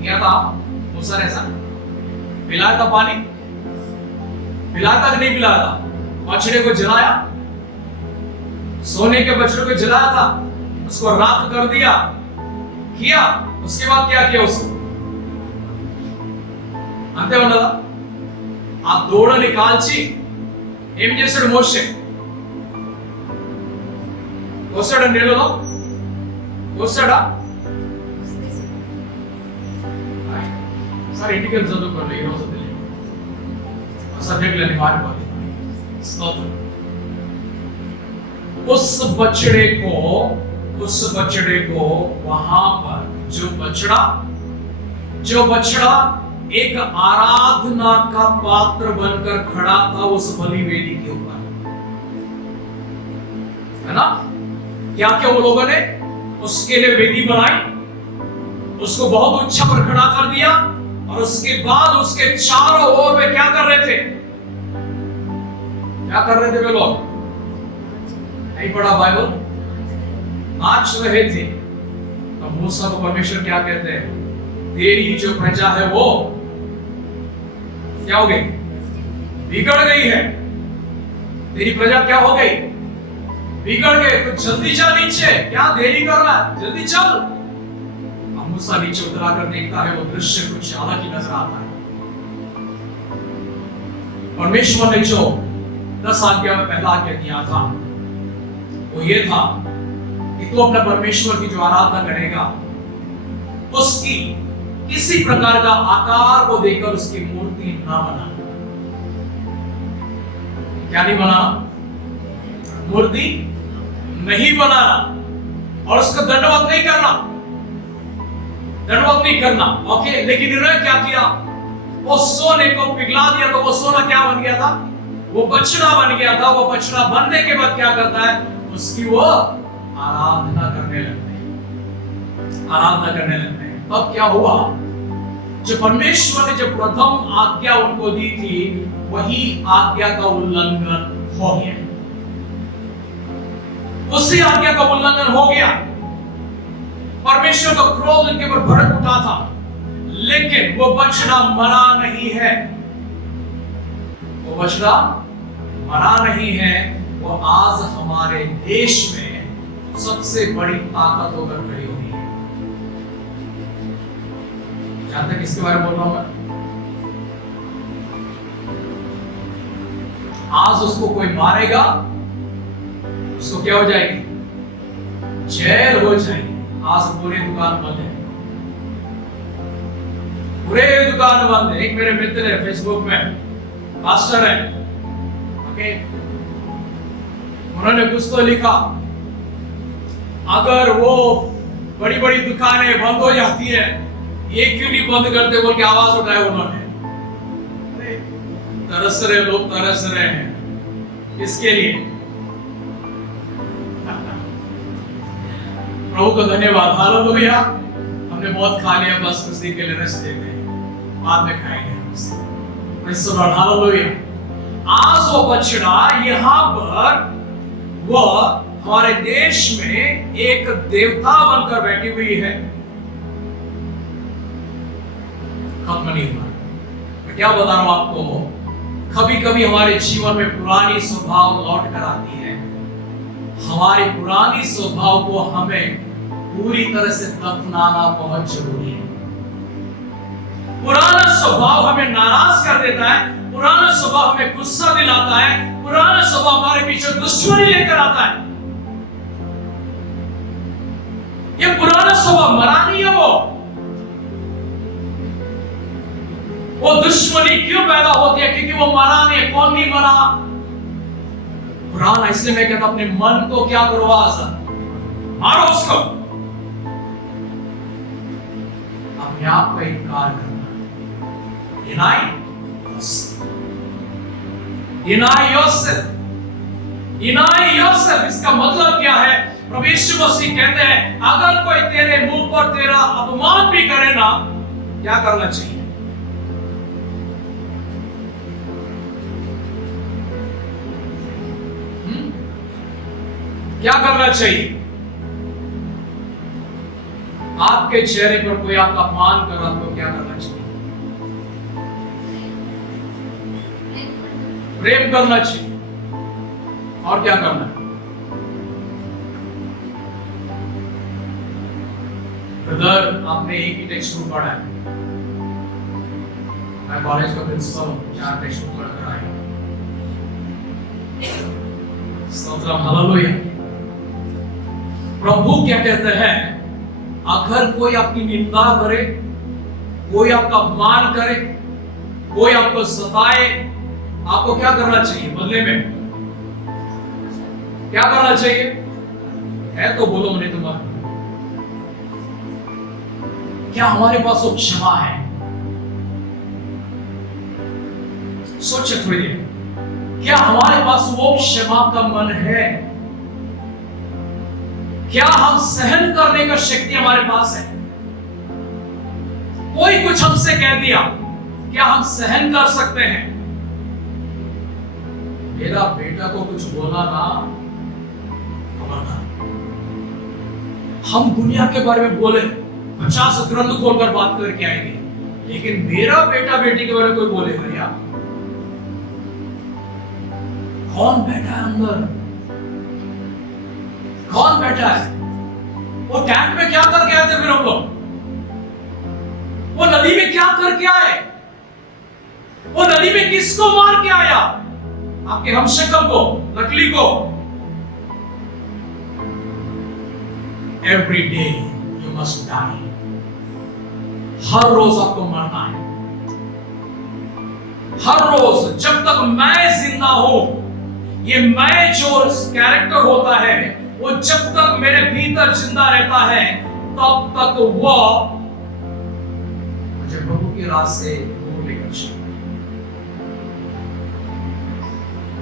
क्या था मूसा ने? ऐसा पिलाया था पानी? पिलाया था कि नहीं पिलाया था? बछड़े को जलाया, सोने के बछड़े को जलाया था, उसको राख कर दिया, किया। उसके बाद क्या किया उसको? అంతే ఉన్నదా? ఆ దూడని కాల్చి ఏం చేశాడు మోషే? పోసాడా నీళ్ళలో? పోసాడా? సరే ఇంటికి వెళ్ళి చదువుకోండి, ఈ రోజు తెలియదు, ఆ సబ్జెక్టులన్నీ మారిపోతాయి। స్తోత్రం। उस बछड़े को वहां पर जो बछड़ा एक आराधना का पात्र बनकर खड़ा था उस बलि वेदी के ऊपर, है ना? क्या क्या वो लोगों ने उसके लिए वेदी बनाई, उसको बहुत ऊंचा पर खड़ा कर दिया, और उसके बाद उसके चारों ओर में क्या कर रहे थे? क्या कर रहे थे वे लोग? नहीं पढ़ा बाइबल? नाच रहे थे। तो मूसा को परमेश्वर क्या कहते हैं? तेरी जो प्रजा है वो क्या हो गई? बिगड़ गई है। तेरी प्रजा क्या हो गई? बिगड़ गए। तो जल्दी चल नीचे, क्या देरी कर रहा है? जल्दी चल। अब मूसा नीचे उतरा कर देखता है, वो दृश्य कुछ अलग ही नजर आता है। परमेश्वर ने जो 10 आज्ञा में पहला आज्ञा दिया था वो ये था कि तू अपने परमेश्वर की जो आराधना करेगा उसकी किसी प्रकार का आकार को देकर उसकी मूर्ति ना बनाना। क्या नहीं बनाना? मूर्ति नहीं बनाना, और उसका दंडवत नहीं करना, दंडवत नहीं करना। ओके, लेकिन इन्होंने क्या किया? वो सोने को पिघला दिया, तो वो सोना क्या बन गया था? वो बछड़ा बन गया था। वो बछड़ा बनने के बाद क्या करता है? उसकी वो आराधना करने लगते हैं, आराधना करने लगते हैं। तब क्या हुआ? जो परमेश्वर ने जो प्रथम आज्ञा उनको दी थी वही आज्ञा का उल्लंघन हो गया। उसी आज्ञा का उल्लंघन हो गया। परमेश्वर का क्रोध उनके ऊपर भड़क उठा था, लेकिन वो बछड़ा मरा नहीं है। वो बछड़ा मरा नहीं है। वो आज हमारे देश में सबसे बड़ी ताकत होकर खड़ी हुई है। जानते हैं किसके बारे में बोल रहा हूं मैं? आज उसको कोई मारेगा, उसको क्या हो जाएगी? जेल हो जाएगी। आज पूरी दुकान बंद है, पूरे दुकान बंद है। एक मेरे मित्र है फेसबुक में, पास्टर है, ओके, उन्होंने कुछ तो लिखा, अगर वो बड़ी बड़ी दुकानें बंद हो जाती है, ये क्यों नहीं बंद करते बोल के आवाज उठाया उन्होंने। तरस रहे लोग, तरस रहे हैं इसके लिए। प्रभु को धन्यवाद, हालेलुया। हमने बहुत खा लिया, बस उसी के लिए रेस्ट देते हैं, बाद में खाएंगे। हालेलुया। आज वो बछड़ा यहाँ पर वो हमारे देश में एक देवता बनकर बैठी हुई है। खत्म नहीं हुआ। मैं क्या बता रहा हूं आपको, कभी कभी हमारे जीवन में पुरानी स्वभाव लौट कर आती है। हमारी पुरानी स्वभाव को हमें पूरी तरह से दफनाना बहुत जरूरी है। पुराना स्वभाव हमें नाराज कर देता है, पुराना स्वभाव हमें गुस्सा दिलाता है, पुराना स्वभाव हमारे पीछे दुश्मनी लेकर आता है। ये पुराना स्वभाव मरा नहीं है, वो वो दुश्मनी क्यों पैदा होती है? क्योंकि वो मरा नहीं। कौन नहीं मरा? कुरान। इसलिए मैं कहता अपने मन को क्या करो, आजा मारो उसको। अपने आप का इनकार करना, deny yourself, deny yourself। इसका मतलब क्या है? प्रभु यीशु मसीह कहते हैं अगर कोई तेरे मुंह पर तेरा अपमान भी करे ना, क्या करना चाहिए? क्या करना चाहिए? आपके चेहरे पर कोई आपका अपमान कर रहा तो क्या करना चाहिए? प्रेम करना चाहिए। और क्या करना है? ब्रदर, आपने एक ही टेक्स्ट बुक पढ़ा है। मैं कॉलेज का प्रिंसिपल हूं, 4 टेक्स्ट बुक पढ़कर आया। स्तोत्रम, हालेलुया। प्रभु क्या कहते हैं? अगर कोई आपकी निंदा करे, कोई आपका अपमान करे, कोई आपको सताए, आपको क्या करना चाहिए बदले में? क्या करना चाहिए? है तो बोलो, मैंने तुम्हारा। क्या हमारे पास वो क्षमा है? सोचे थोड़ी देर। क्या हमारे पास वो क्षमा का मन है? क्या हम सहन करने का शक्ति हमारे पास है? कोई कुछ हमसे कह दिया, क्या हम सहन कर सकते हैं? मेरा बेटा को कुछ बोला ना, हम दुनिया के बारे में बोले 50 ग्रंथ खोलकर बात करके आएंगे, लेकिन मेरा बेटा बेटी के बारे में कोई बोलेगा क्या? कौन बैठा है अंदर? कौन बैठा है? वो टैंक में क्या करके आए थे फिर हम लोग? वो नदी में क्या करके आए? वो नदी में किसको मार के आया? आपके हमशक्ल को, नकली को। Every day you must die। हर रोज आपको मरना है। हर रोज, जब तक मैं जिंदा हूं, ये मैं जो कैरेक्टर होता है, वो जब तक मेरे भीतर जिंदा रहता है, तब तक वो मुझे प्रभु के राह से दूर लेकर चलता है।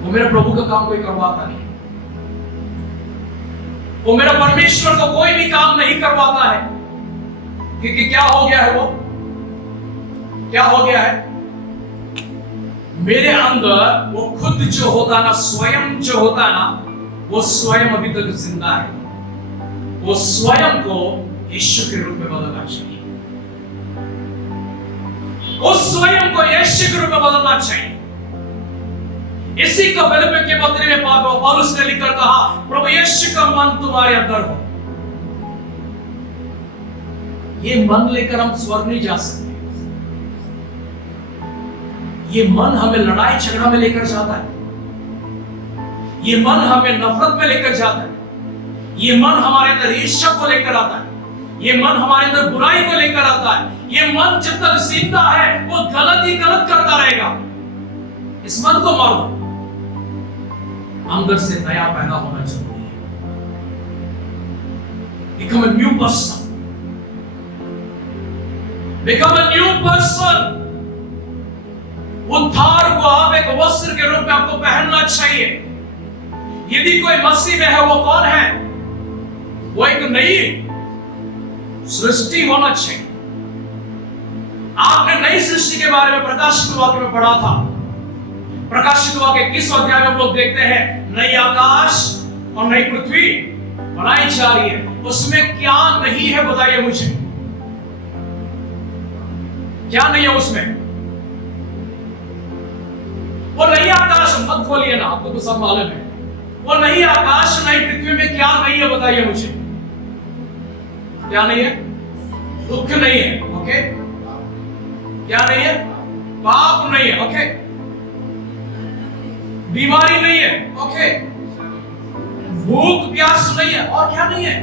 वो मेरे प्रभु का काम कोई करवाता नहीं। वो मेरा परमेश्वर को कोई भी काम नहीं करवाता है, क्योंकि क्या हो गया है? वो क्या हो गया है? मेरे अंदर वो खुद जो होता ना, स्वयं जो होता ना, वो स्वयं अभी तक जिंदा है। वो स्वयं को यीशु के रूप में बदलना चाहिए। उस स्वयं को यीशु के रूप में बदलना चाहिए। इसी को फिलिप्पी के पत्र में पौलुस ने लिखकर कहा, प्रभु यीशु का मन तुम्हारे अंदर हो। ये मन लेकर हम स्वर्ग नहीं जा सकते। ये मन हमें लड़ाई झगड़ा में लेकर जाता है। ये मन हमें नफरत में लेकर जाता है। ये मन हमारे अंदर ईर्ष्या को लेकर आता है। ये मन हमारे अंदर बुराई को लेकर आता है। ये मन जब तक जिंदा है, वो गलत ही गलत करता रहेगा। इस मन को मार दो। अंदर से नया पैदा होना जरूरी है। Become a new person. Become a new person. उद्धार को आप एक वस्त्र के रूप में आपको पहनना चाहिए। यदि कोई मसीह में है, वो कौन है? वो एक नई सृष्टि होना चाहिए। आपने नई सृष्टि के बारे में प्रकाशित वाक्य में पढ़ा था। प्रकाशित वाक्य किस अध्याय में हम लोग देखते हैं? नई आकाश और नई पृथ्वी बनाई जा रही है। उसमें क्या नहीं है बताइए मुझे? क्या नहीं है उसमें? वो नई आकाश, मत खोलिए ना, आपको तो सब मालूम है। वो नई आकाश नई पृथ्वी में क्या नहीं है बताइए मुझे? क्या नहीं है? दुख नहीं है, ओके? क्या नहीं है? पाप नहीं है, ओके? बीमारी नहीं है, ओके? भूख प्यास नहीं है, और क्या नहीं है?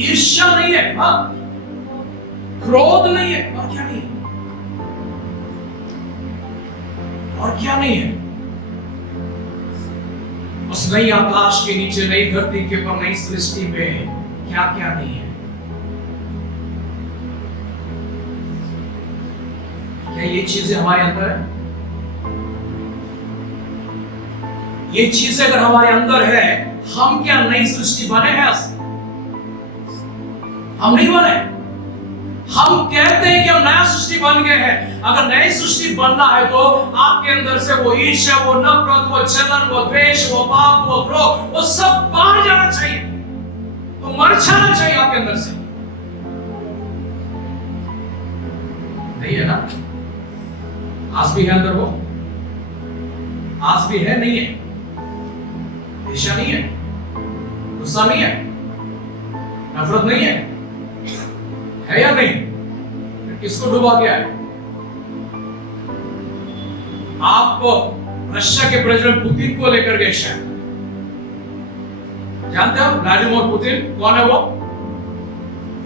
ईर्ष्या नहीं है, हाँ? क्रोध नहीं है, और क्या नहीं है? और क्या नहीं है? उस नई आकाश के नीचे, नई धरती के ऊपर, नई सृष्टि में क्या क्या नहीं है? क्या ये चीजें हमारे अंदर है? ये चीजें अगर हमारे अंदर है, हम क्या नई सृष्टि बने हैं? हम नहीं बने। हम कहते हैं कि हम नया सृष्टि बन गए हैं। अगर नई सृष्टि बनना है तो आपके अंदर से वो ईर्ष्या, वो नफरत, वो जलन, वो द्वेष, वो पाप, वो क्रोध, वो सब बाहर जाना चाहिए, वो मर जाना चाहिए आपके अंदर से। नहीं है ना? आज भी है अंदर वो? आज भी है? नहीं है? ईर्ष्या नहीं है? गुस्सा नहीं है? नफरत नहीं है? है या नहीं? किसको डुबा गया है? आप रशिया के प्रेसिडेंट पुतिन को लेकर गए शायद, जानते हो व्लादिमीर पुतिन कौन है? वो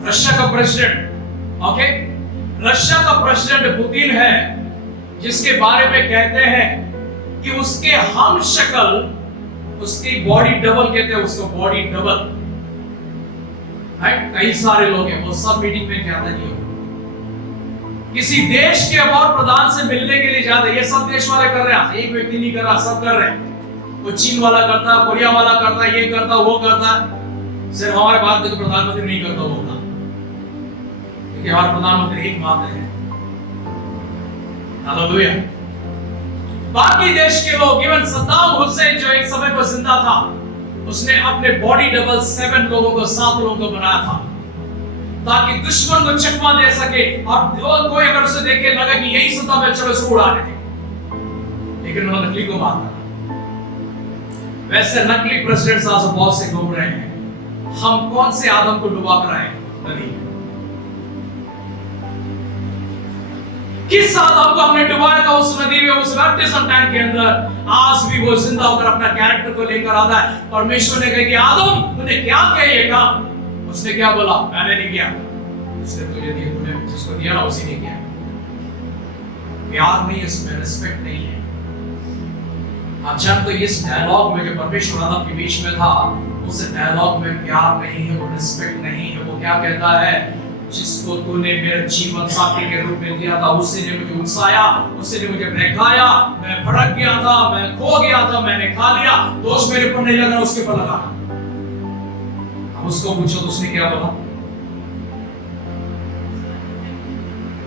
रशिया का प्रेसिडेंट। ओके, रशिया का प्रेसिडेंट पुतिन है, जिसके बारे में कहते हैं कि उसके हम शक्ल, उसकी बॉडी डबल, कहते हैं उसको बॉडी डबल है। कई सारे लोग हैं, वो सब मीटिंग में क्या नहीं हो, किसी देश के और प्रधान से मिलने के लिए जाते, ये सब देश वाले कर रहे हैं, एक व्यक्ति नहीं कर रहा, सब कर रहे हैं। वो चीन वाला करता है, कोरिया वाला करता है, ये करता वो करता है। सिर्फ हमारे भारत के प्रधानमंत्री नहीं करता होगा, क्योंकि हमारे प्रधानमंत्री एक मात्र है। हालेलुया। बाकी देश के लोग, इवन सद्दाम हुसैन जो एक समय पर जिंदा था, उसने अपने बॉडी डबल 7 लोगों को, 7 लोगों को बनाया था, ताकि दुश्मन को चकमा दे सके। और कोई अगर उसे देख के लगा कि यही सद्दाम है, चलो इसको उड़ा देते, लेकिन उन्होंने नकली को मारा। वैसे नकली प्रेसिडेंट्स आज बहुत से घूम रहे हैं। हम कौन से आदम को डुबा कर आए नदी में? किस आदम को हमने डुबाया था उस नदी में, उस बैप्टिज्म टैंक के अंदर? आज भी वो जिंदा होकर अपना कैरेक्टर को लेकर आता है। परमेश्वर ने कहा कि आदम तूने क्या किया ये काम? उसने क्या बोला? मैंने नहीं किया। उसने तुझे दिया, तूने जिसको दिया ना उसी ने किया। प्यार नहीं, इसमें रिस्पेक्ट नहीं है। अच्छा, तो इस डायलॉग में जो परमेश्वर आदम के बीच में था, उस डायलॉग में प्यार नहीं है, वो रिस्पेक्ट नहीं है। वो क्या कहता है? जिसको तूने मेरे जीवन साथी के रूप में दिया था, उसी ने मुझे उकसाया, उसी ने मुझे बहकाया, मैं भड़क गया था, मैं खो गया था, मैंने खा लिया। दोष मेरे पर नहीं लगा, उसके पर लगा। अब उसको पूछो तो उसने क्या बोला?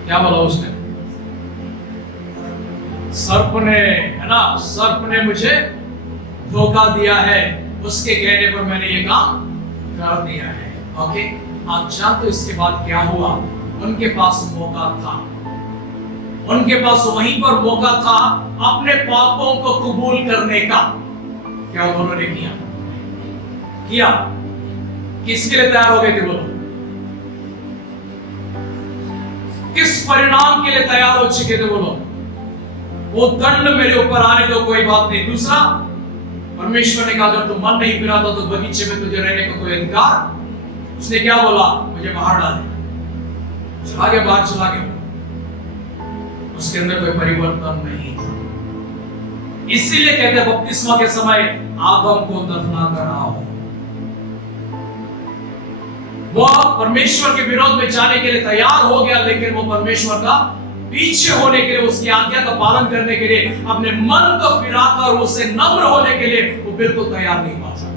क्या बोला उसने? सर्प ने, है ना, सर्प ने मुझे धोखा दिया है, उसके कहने पर मैंने ये काम कर दिया है। ओके, आप जानते हो इसके बाद क्या हुआ? उनके पास मौका था, उनके पास वहीं पर मौका था अपने पापों को कबूल करने का। क्या उन्होंने किया? किया? किसके लिए तैयार हो गए थे बोलो? किस परिणाम के लिए तैयार हो चुके थे बोलो? वो दंड मेरे ऊपर आने दो, कोई बात नहीं। दूसरा, परमेश्वर ने कहा अगर तुम मन नहीं फिराता तो बगीचे में तुझे रहने का कोई अधिकार। उसने क्या बोला? मुझे बाहर डाल दे। चला गया, बाहर चला गया। उसके अंदर कोई परिवर्तन नहीं था। इसीलिए कहते हैं बपतिस्मा के समय आदम को दफना कर आओ। वो परमेश्वर के विरोध में जाने के लिए तैयार हो गया, लेकिन वो परमेश्वर का पीछे होने के लिए, उसकी आज्ञा का पालन करने के लिए, अपने मन को फिराकर उससे नम्र होने के लिए वो बिल्कुल तैयार नहीं हुआ था।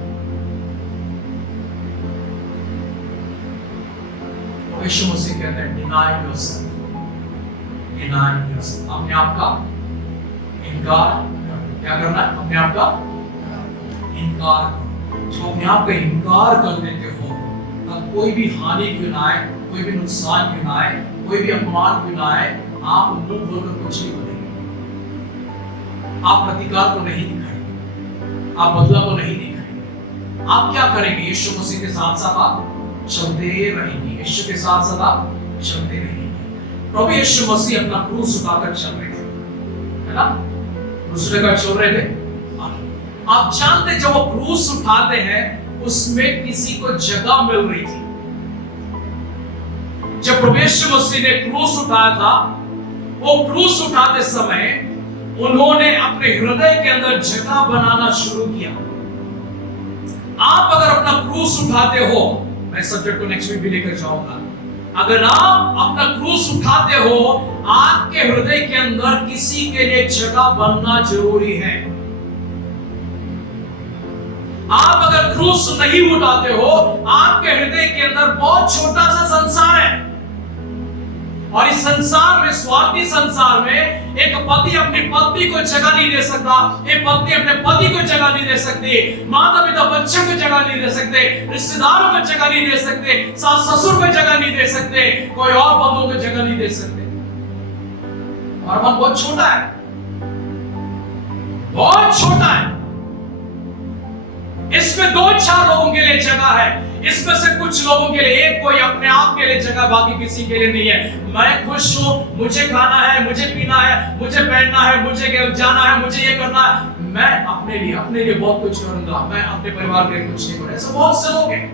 यीशु मसीह कहते हैं डिनाई योरसेल्फ, डिनाई योरसेल्फ, अपने आप का इनकार करो। क्या करना है? अपने आप का इनकार करो। जब अपने आप का इनकार कर देते हो, तब कोई भी हानि क्यों ना आए, कोई भी नुकसान क्यों ना आए, कोई भी अपमान क्यों ना आए, आप मुंह खोलकर कुछ नहीं करेंगे। आप प्रतिकार को नहीं दिखाएंगे, आप बदला को नहीं दिखाएंगे। आप क्या करेंगे? यीशु मसीह के साथ साथ आप चलते रहेंगे, यीशु के साथ साथ आप चलते रहेंगे। प्रभु यीशु मसीह अपना क्रूस उठाकर चल रहे थे, है ना? क्रूस उठाकर चल रहे थे। आप जानते जब वो क्रूस उठाते हैं, उसमें किसी को जगह मिल रही थी। जब प्रभु यीशु मसीह ने क्रूस उठाया था, वो क्रूस उठाते समय उन्होंने अपने हृदय के अंदर जगह बनाना शुरू किया। आप अगर अपना क्रूस उठाते हो, मैं सब्जेक्ट को नेक्स्ट वीक भी लेकर जाऊंगा, अगर आप अपना क्रूस उठाते हो, आपके हृदय के अंदर किसी के लिए जगह बनना जरूरी है। आप अगर क्रूस नहीं उठाते हो, आपके हृदय के अंदर बहुत छोटा सा संसार है, और इस संसार में, स्वार्थी संसार में, एक पति अपनी पत्नी को जगह नहीं दे सकता, एक पत्नी अपने पति को जगह नहीं दे सकती, माता पिता बच्चों को जगह नहीं दे सकते, रिश्तेदारों को जगह नहीं दे सकते, सास ससुर को जगह नहीं दे सकते, कोई और बंधुओं को जगह नहीं दे सकते। और मन बहुत छोटा है, बहुत छोटा है। इसमें 2-4 लोगों के लिए जगह है, इसमें से कुछ लोगों के लिए, एक कोई अपने आप के लिए जगह, बाकी किसी के लिए नहीं है। मैं खुश हूं, मुझे खाना है, मुझे पीना है, मुझे पहनना है, मुझे जाना है, मुझे ये करना है, मैं अपने लिए बहुत कुछ करूंगा, मैं अपने परिवार के लिए कुछ नहीं करूंगा। ऐसे बहुत से लोग हैं।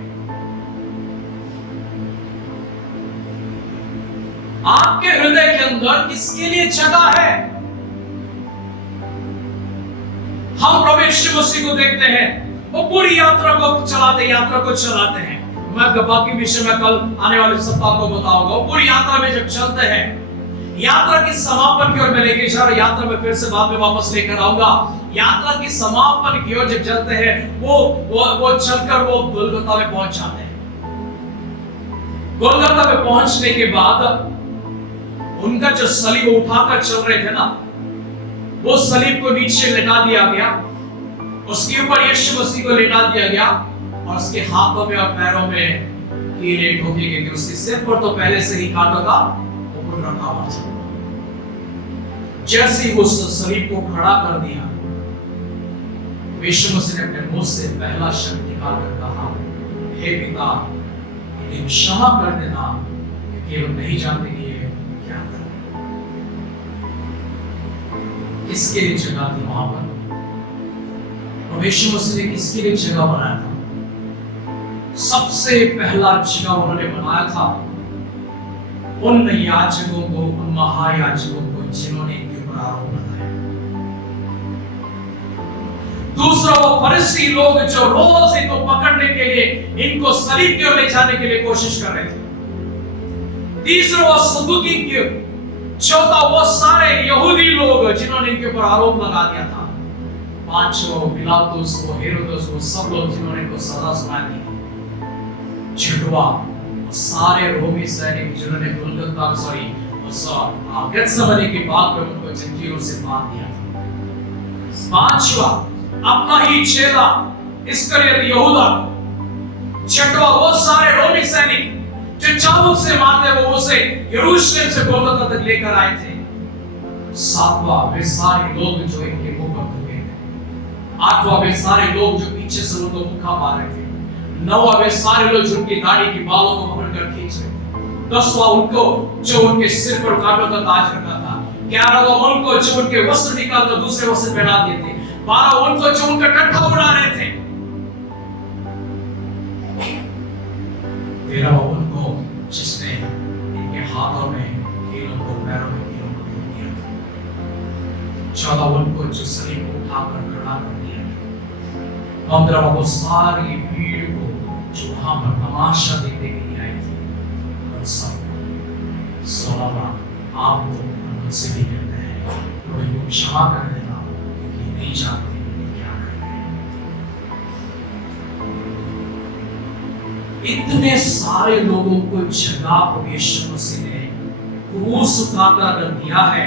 आपके हृदय के अंदर किसके लिए जगह है? हम प्रभु यीशु मसीह को देखते हैं, वो पूरी यात्रा को चलाते हैं। मैं बाकी विषय में कल आने वाले सप्ताह को बताऊंगा। वो पूरी यात्रा में जब चलते हैं, यात्रा के समापन की ओर मैं लेके जा रहा, यात्रा में फिर से बाद में वापस लेकर आऊंगा। यात्रा के समापन की ओर जब चलते हैं, वो चलकर वो गोलगोथा में पहुंच जाते हैं। गोलगोथा में पहुंचने के बाद उनका जो सलीब उठाकर चल रहे थे ना, वो सलीब को नीचे लेटा दिया गया, उसके ऊपर यीशु मसीह को लेटा दिया गया, और उसके हाथों में और पैरों में कीले ठोके गए। उसके सिर पर तो पहले से ही कांटों का मुकुट रखा हुआ था। जैसे ही उस सलीब को खड़ा कर दिया, यीशु मसीह ने अपने मुंह से पहला शब्द निकाल कर कहा, हे पिता, इन्हें क्षमा कर देना, क्योंकि वो नहीं जानते कि ये क्या कर रहे हैं। किसके लिए जगह थी वहां पर? यीशु मसीह ने किसके लिए जगह बनाया था? सबसे पहला जगह उन्होंने बनाया था उन याजकों को, उन महायाजकों को जिन्होंने इनके ऊपर आरोप लगाया। दूसरा वो फरीसी लोग जो रोज इनको पकड़ने के लिए, इनको सलीब की ओर ले जाने के लिए कोशिश कर रहे थे। तीसरा वो सदूकी, चौथा वो सारे यहूदी लोग जिन्होंने इनके ऊपर आरोप लगा दिया था। पांचों, पिलातुस, वो हेरोदस, वो सब लोग जिन्होंने इनको सजा सुना दी। छठवां, सारे रोमी सैनिक जिन्होंने गेत्सेमनी की बात में उनको जंजीरों से बांध दिया था। पांचवा, अपना ही चेला इस्करियत यहूदा। छठवां, वो सारे रोमी सैनिक जो चाबुक से मारते वो उसे यरूशलेम से गोलगोथा तक लेकर आए थे। सातवां, वे सारे लोग जो इनके मुंह पर थूके थे। आठवां, वे सारे लोग जो पीछे से उनको मुक्का मार रहे थे। नौवां, वे सारे लोग जो उनकी दाढ़ी की बालों को पकड़कर खींच रहे थे। 10वां, उनको जो उनके सिर पर कांटों का ताज रखा था। 11वां, उनको जो उनके वस्त्र निकालकर दूसरे वस्त्र पहना दिए थे। 12वां, उनको जो उनका टट्टा उड़ा रहे थे। 13वां, उनको जिसने इनके हाथों में कीलों को, पैरों में कीलों को तोड़ दिया था। 14वां, उनको जो सलीब को उठाकर खड़ा कर दिया। 15वां, वो सारी भीड़ को जो वहां पर तमाशा देखने के लिए आई थी, और सब। 16वां, आप लोग मुझसे भी कहते हैं, तो इनको क्षमा कर देना, क्योंकि नहीं जानते क्या कर रहे हैं। इतने सारे लोगों को जगह यीशु मसीह ने क्रूस उठाकर अगर दिया है,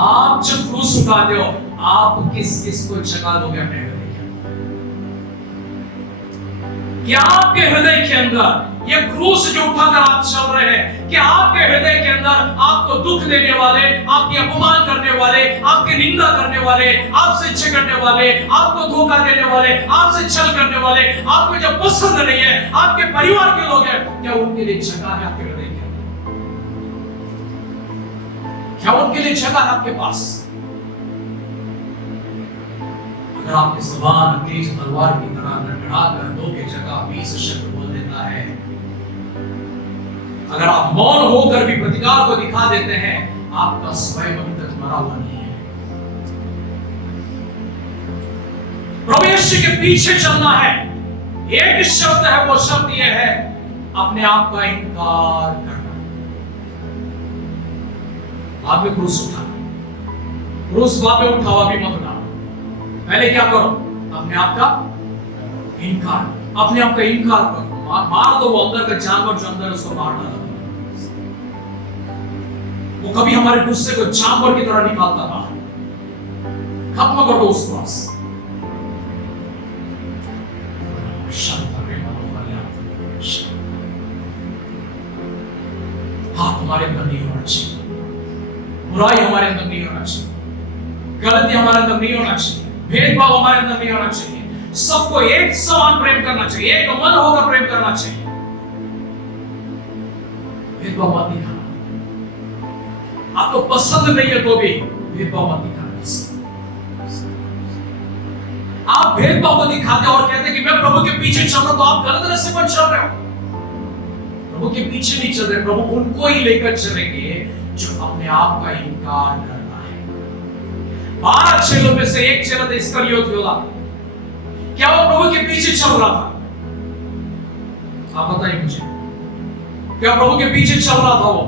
आप जब क्रूस उठाते हो, आप किस किस को जगह दोगे अपने हृदय के अंदर? क्या आपके हृदय के अंदर ये क्रूस जो उठाकर आप चल रहे हैं, कि आपके हृदय के अंदर आपको दुख देने वाले, आपकी अपमान करने वाले, आपकी निंदा करने वाले, आपसे झगड़ने वाले, आपको धोखा देने वाले, आपसे छल करने वाले, आपको जो पसंद नहीं है, आपके परिवार के लोग हैं, क्या उनके लिए जगह है आपके हृदय के अंदर? क्या उनके लिए जगह है आपके पास? अगर आपकी जुबान तेज तलवार की तरह गड़गड़ाकर दो के जगह 20 शब्द बोल देता है, अगर आप मौन होकर भी प्रतिकार को दिखा देते हैं, आपका स्वयं अभी तक मरा हुआ नहीं है। मनुष्य के पीछे चलना है, एक शब्द है, वो शब्द यह है अपने आप का इनकार करना। बाद में क्रूस उठा, क्रूस बाद में उठाओ, अभी मत उठाओ। पहले क्या करो? अपने आप का इनकार, अपने आप का इनकार करो। मार दो वो अंदर का जानवर जो अंदर, उसको मार डालो। वो कभी हमारे गुस्से को जानवर की तरह निकालता था, खत्म कर दो उसको। हाँ, हमारे अंदर नहीं होना चाहिए, बुराई हमारे अंदर नहीं होना चाहिए, गलती हमारे अंदर नहीं होना चाहिए, भेदभाव हमारे अंदर नहीं होना चाहिए। सबको एक समान प्रेम करना चाहिए, एक मन होकर प्रेम करना चाहिए। भेदभाव मत दिखाना, आपको पसंद नहीं है तो भी भेदभाव मत दिखाना। आप भेदभाव को दिखाते और कहते कि मैं प्रभु के पीछे चल रहा हूं, तो आप गलत रास्ते पर चल रहे हो। प्रभु के पीछे नहीं चल रहे, प्रभु उनको ही लेकर चलेंगे जो अपने आप का इनकार करना है। 12 चेलों में से एक चेला था इस्करियोत योदा। क्या वो प्रभु के पीछे चल रहा था? आप बताइए मुझे, क्या प्रभु के पीछे चल रहा था? वो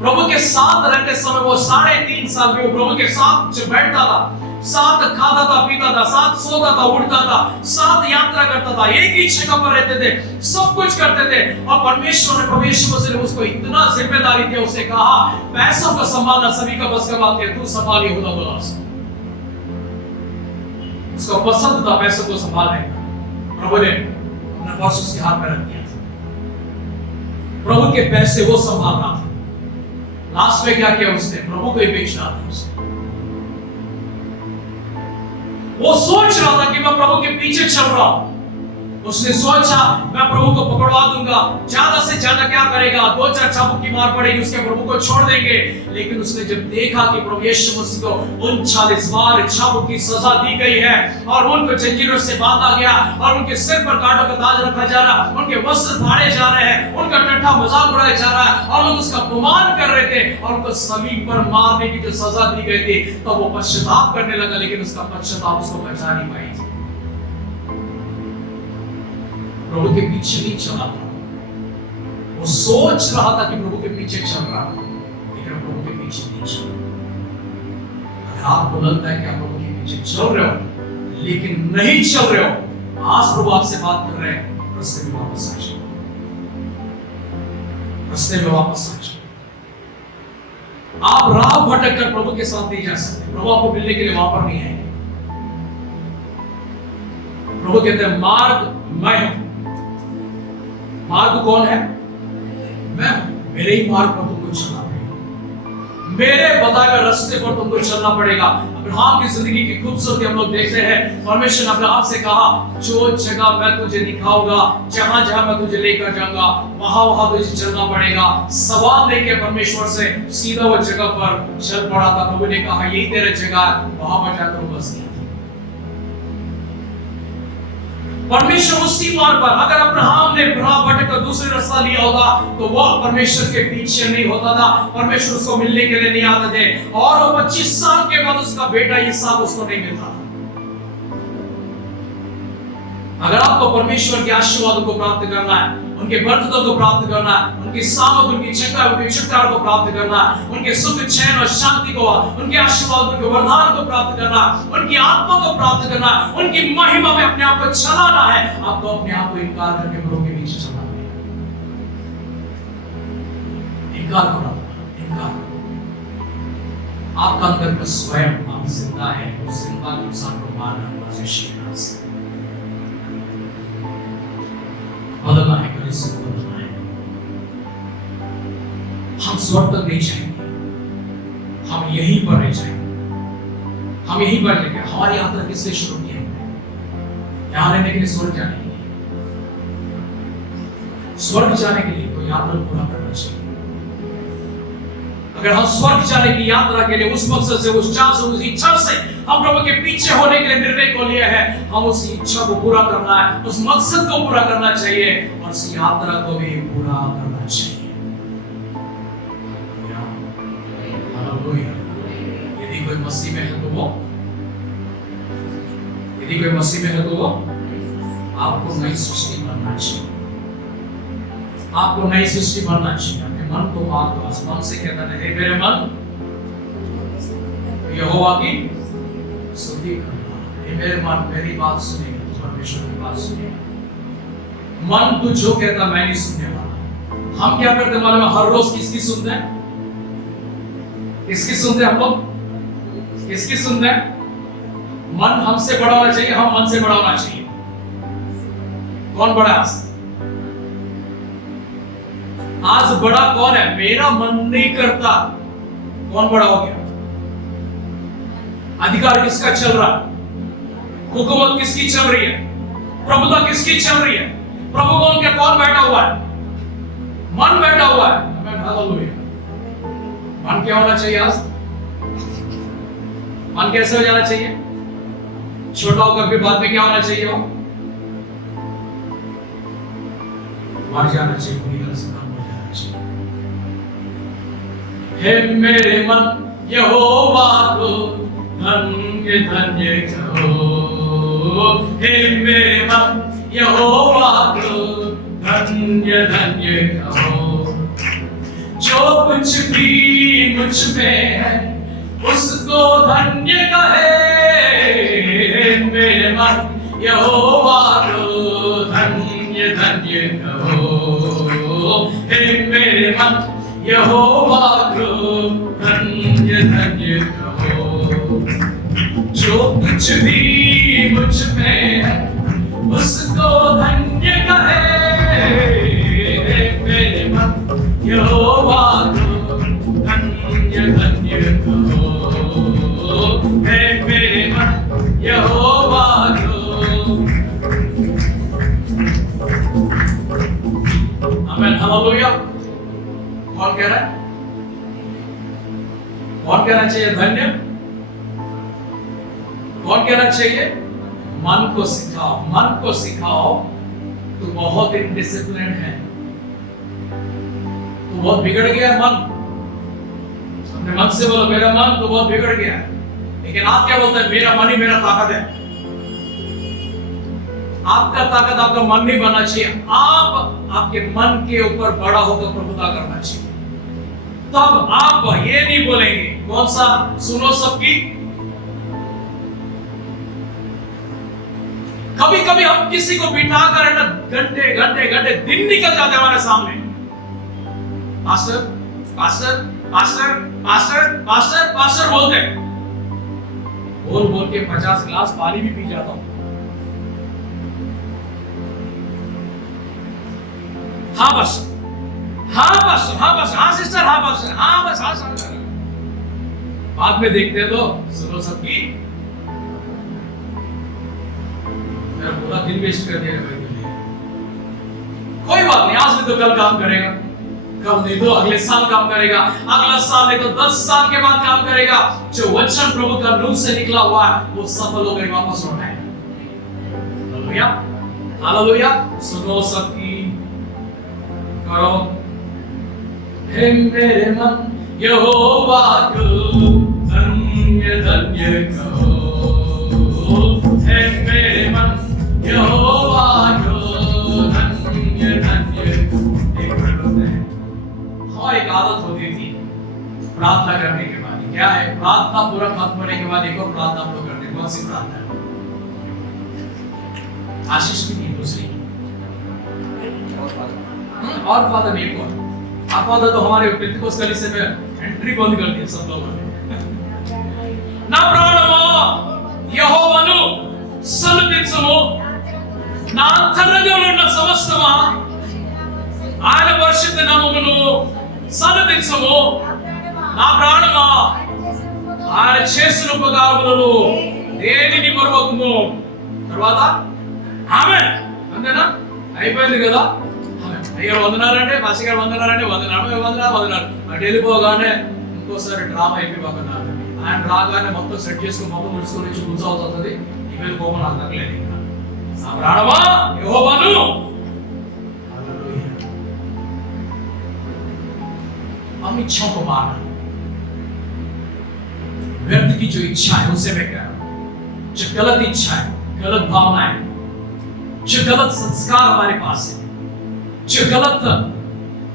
प्रभु के साथ रहते समय वो 3.5 साल भी वो प्रभु के साथ बैठता था, साथ खाता था, पीता था, साथ सोता था, उठता था, साथ यात्रा करता था, एक ही जगह पर रहते थे, सब कुछ करते थे। और परमेश्वर ने, प्रभु मसीह ने उसको इतना जिम्मेदारी दी, उसे कहा पैसों को संभालना सभी का बस का बात है, तू संभाल यहूदा बोला। उसको पसंद था पैसों को संभालने का। प्रभु ने अपना पर्स उसके हाथ में रख दिया था, प्रभु के पैसे वो संभाल रहा था। लास्ट में क्या किया उसने? प्रभु को ही बेच डाला उसने। वो सोच रहा था कि मैं प्रभु के पीछे चल रहा हूं। उसने सोचा मैं प्रभु को पकड़वा दूंगा, ज्यादा से ज्यादा क्या करेगा, 2-4 चाबुक की मार पड़ेगी, उसके प्रभु को छोड़ देंगे। लेकिन उसने जब देखा कि प्रभु यीशु मसीह को 39 बार चाबुक की सजा दी गई है और उनको जंजीरों से बांधा गया और उनके सिर पर कांटों का ताज रखा जा रहा, उनके वस्त्र फाड़े जा रहे हैं, उनका टट्टा मजाक उड़ाया जा रहा है और लोग उसका अपमान कर रहे थे और उनको सलीब पर मारने की जो सजा दी गई थी, तो वो पश्चाताप करने लगा। लेकिन उसका पश्चाताप उसको बचा नहीं पाई थी। प्रभु के पीछे नहीं चला था, वो सोच रहा था कि प्रभु के पीछे चल रहा था, लेकिन प्रभु के पीछे नहीं चला। अगर आपको लगता है कि आप प्रभु के पीछे चल रहे हो लेकिन नहीं चल रहे हो, आज प्रभु आपसे बात कर रहे हैं, रास्ते में वापस आ जाओ, रास्ते में वापस आ जाओ। आप राह भटक कर प्रभु के साथ नहीं जा सकते। प्रभु आपको मिलने के लिए वहां पर नहीं है। प्रभु कहते हैं मार्ग मैं हूं। मार्ग कौन है? मैं हूं। मेरे ही मार्ग पर तुमको चलना पड़ेगा, मेरे बताए हुए रास्ते पर तुमको चलना पड़ेगा। अब्राहम की जिंदगी की खूबसूरती हम लोग देखते हैं। परमेश्वर ने अब्राहम से कहा जो जगह मैं तुझे दिखाऊंगा, जहां जहां मैं तुझे लेकर जाऊंगा, वहां वहां तुझे चलना पड़ेगा। सवाल लेके परमेश्वर से सीधा वो जगह पर चल पड़ा था। प्रभु ने कहा यही तेरी जगह है, वहां पर जाकर बस गया। परमेश्वर उसी मार्ग पर, अगर अब्राहम ने राह भटकर दूसरे रास्ता लिया होता तो वो परमेश्वर के पीछे नहीं होता था, परमेश्वर उसको मिलने के लिए नहीं आते थे और वो 25 साल के बाद उसका बेटा इसहाक उसको नहीं मिलता था। अगर आपको परमेश्वर के आशीर्वाद को प्राप्त करना है, उनके बरकतों को प्राप्त करना है, उनकी सामर्थ, उनकी चंगाई, उनके छुटकारा को प्राप्त करना है, उनके सुख, चैन और शांति को, उनके आशीर्वाद, उनके वरदान को प्राप्त करना, उनकी आत्मा को प्राप्त करना, उनकी महिमा में अपने आप को चलाना है, आपको अपने आप को इनकार करके प्रभु के पीछे चलना है। इनकार करो, इनकार करो। आपका अंदर का स्वयं आप जिंदा है, उस जिंदा इंसान को मारना शिक्षा से बदलना है, कलीसिया को बदलना है। हम स्वर्ग तक नहीं जाएंगे, हम यहीं पर रह जाएंगे, हम यहीं पर रहेंगे। हमारी यात्रा किस लिए शुरू की है? यहाँ रहने के लिए, स्वर्ग जाने के लिए। स्वर्ग जाने के लिए तो यात्रा पूरा करना चाहिए। अगर हम स्वर्ग जाने की यात्रा के लिए उस मकसद से, उस चाह से, उस इच्छा से हम प्रभु के पीछे होने के लिए निर्णय को लिया है, हम उस इच्छा को पूरा करना है, उस मकसद को पूरा करना चाहिए और उस यात्रा को भी पूरा करना चाहिए। हालेलुया। यदि कोई मसीह में है तो वो, यदि कोई मसीह में है तो वो आपको नई सृष्टि बनना चाहिए। आपको नई सृष्टि बनना चाहिए। अपने मन को मार दो, आसमान से कहता है, हे मेरे मन यहोवा की स्तुति करना। हे मेरे मन मेरी बात सुनेगा, तू परमेश्वर की बात सुनेगा। मन तू जो कहता मैं नहीं सुनने वाला। हम क्या करते मालूम है? हर रोज किसकी सुनते हैं? किसकी सुनते हैं हम लोग? किसकी सुनते हैं? मन हमसे बड़ा होना चाहिए, हम मन से बड़ा होना चाहिए। कौन बड़ा है आज बड़ा कौन है? मेरा मन नहीं करता। कौन बड़ा हो गया? अधिकार किसका चल रहा है? हुकूमत किसकी चल रही है? प्रभुता किसकी चल रही है? प्रभु कौन के कौन बैठा हुआ है? मन बैठा हुआ है। मन क्या होना चाहिए आज? मन कैसे हो जाना चाहिए? छोटा होकर फिर बाद में क्या होना चाहिए? वो मर जाना चाहिए, पूरी तरह से खत्म हो जाना चाहिए। हे मेरे मन यहोवा को धन्य धन्य कहो। हे मेरे मन यहोवा को धन्य धन्य कहो। जो कुछ भी मुझ में है उसको धन्य कहे। मेरे मन यहोवा को धन्य धन्य कहो। हे मेरे मन यहोवा को धन्य धन्य कहो। जो कुछ भी मुझ में है उसको धन्य कहे। मेरे मन यहोवा को धन्य धन्य कहो। हे मेरे मन यहोवा को। आमीन, हालेलुया। कौन कह रहा है? कौन कहना चाहिए धन्य? कौन कहना चाहिए? मन को सिखाओ, मन को सिखाओ। तू बहुत इनडिसिप्लिन है, तू बहुत बिगड़ गया मन। अपने मन से बोलो मेरा मन तो बहुत बिगड़ गया है। लेकिन आप क्या बोलते हैं? मेरा मन ही मेरा ताकत है। आपका ताकत आपका मन नहीं बनना चाहिए। आप आपके मन के ऊपर बड़ा होकर प्रभुता करना चाहिए। तब आप ये नहीं बोलेंगे। कौन सा? सुनो सबकी। कभी कभी हम किसी को बिठा कर ना घंटे घंटे घंटे दिन निकल जाते हमारे सामने। Pastor pastor pastor pastor pastor pastor बोलते, बोल बोल के 50 गिलास पानी भी पी जाता हूं। हाँ बस, हाँ बस, हाँ बस, हाँ सिस्टर, हाँ बस, हाँ बस, हाँ सिस्टर। बाद में देखते तो सुनो सबकी, मेरा पूरा दिन वेस्ट कर दिया भाई। कोई बात नहीं, आज नहीं तो कल काम करेगा, कल नहीं तो अगले साल काम करेगा, अगला साल नहीं तो 10 साल के बाद काम करेगा। जो वचन प्रभु का मुंह से निकला हुआ है वो सफल होकर वापस लौट आएगा। Hallelujah, hallelujah. सुनो सबकी, करो। हे मेरे मन यहोवा को धन्य धन्य कहो। हे मेरे मन यहोवा को धन्य धन्य कहो। एक आदत होती थी प्रार्थना करने के बाद, क्या है? प्रार्थना पूरा खत्म होने के बाद एक और प्रार्थना हम लोग करते हैं। कौन सी प्रार्थना? आशीष की नहीं, दूसरी। और फादर नहीं, कौन? आप फादर तो हमारे पेंटिकोस कलीसिया में एंट्री बंद कर दी सब लोगों ने। ना प्राणमो यहोवानु सन्निधिंचము, నా అంతరంగంలో ఉన్న సమస్తమా ఆయన పరిశుద్ధ నామమును సన్నిధించము. నా ప్రాణమా ఆయన చేసిన ఉపకారములను దేనిని మరువకుము. తర్వాత ఆమేన్, అంతేనా? అయిపోయింది కదా. అయ్యారు వందనాలంటే, మాసి గారు వందనాలంటే వందనాలు అటు వెళ్ళిపోగానే ఇంకోసారి డ్రామా అయిపోయిపోతున్నారు. ఆయన రాగానే మొత్తం సెట్ చేసుకుని మొత్తం ముడుచుకొని వచ్చి కూర్చోవాల్సి వస్తుంది. ఇవేళ కోపం నాకు తగ్గలేదు. ఇంకా నా ప్రాణమా యెహోవాను हम इच्छाओं को मारना, व्यर्थ की जो इच्छा है उसे मैं कह रहा हूं, जो गलत इच्छा है गलत भावनाएं, जो गलत संस्कार हमारे पास है, जो गलत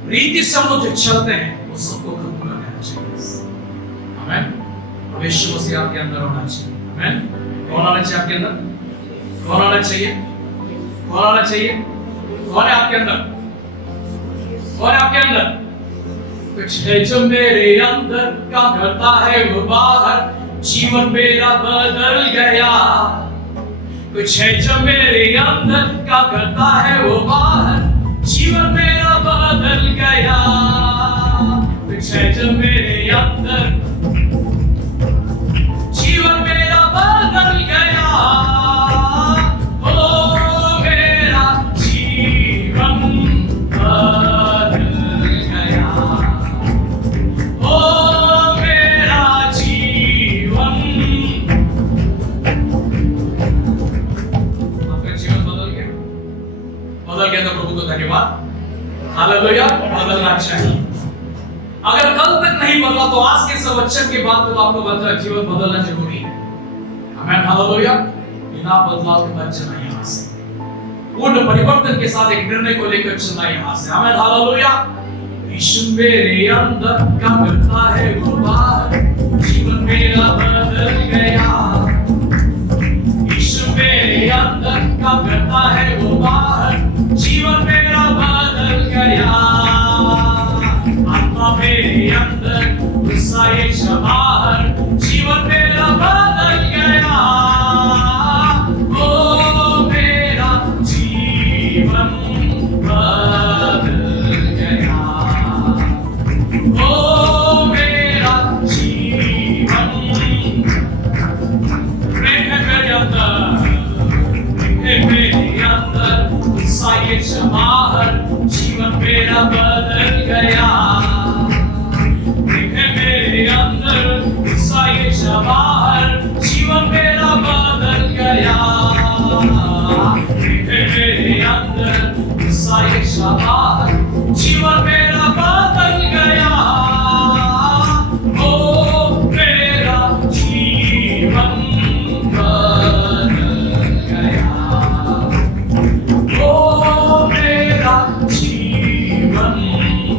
रीति से हम लोग जो चलते हैं, वो सबको खत्म कर देना चाहिए। आमेन। प्रभु मसीह आपके अंदर होना चाहिए। आमेन। कौन होना चाहिए आपके अंदर? कौन होना चाहिए? कौन होना चाहिए? कौन है आपके अंदर? कौन है आपके अंदर? कुछ है जो मेरे अंदर का करता है वो बाहर, जीवन मेरा बदल गया। कुछ है जो मेरे अंदर का करता है वो बाहर, जीवन मेरा बदल गया। कुछ है जो मेरे अंदर, जीवन मेरा बदल गया। ओ मेरा जीवन बदल गया। ओ मेरा जीवन, आपका जीवन बदल गया? बदल गया तो प्रभु को धन्यवाद। हालेलुया। बदलना चाहिए। अगर कल तक नहीं बदला तो आज के इस वचन के बाद तो आपको बदला, जीवन बदलना जरूरी है। आमेन। हालेलुया। बिना बदलाव के बाद चलना यहाँ से, पूर्ण परिवर्तन के साथ एक निर्णय को लेकर चलना यहाँ से। आमेन। हालेलुया। यीशु मेरे अंदर का करता है वो बाहर, जीवन मेरा बदल गया। यीशु मेरे अंदर का करता है वो बाहर, जीवन मेरा बदल गया। आत्मा मेरे अंदर, गुस्सा ये बाहर, जीवन मेरा बदल गया। ओ मेरा जीवन बदल गया। ओ मेरा जीवन, प्रेम है मेरे अंदर, मेरे अंदर, गुस्सा ये बाहर, जीवन मेरा बदल गया। मेरे अंदर, गुस्सा ये बाहर, जीवन मेरा बदल गया। मेरे अंदर, गुस्सा ये बाहर, जीवन मेरा बदल गया। ओ मेरा जीवन बदल गया। ओ मेरा जीवन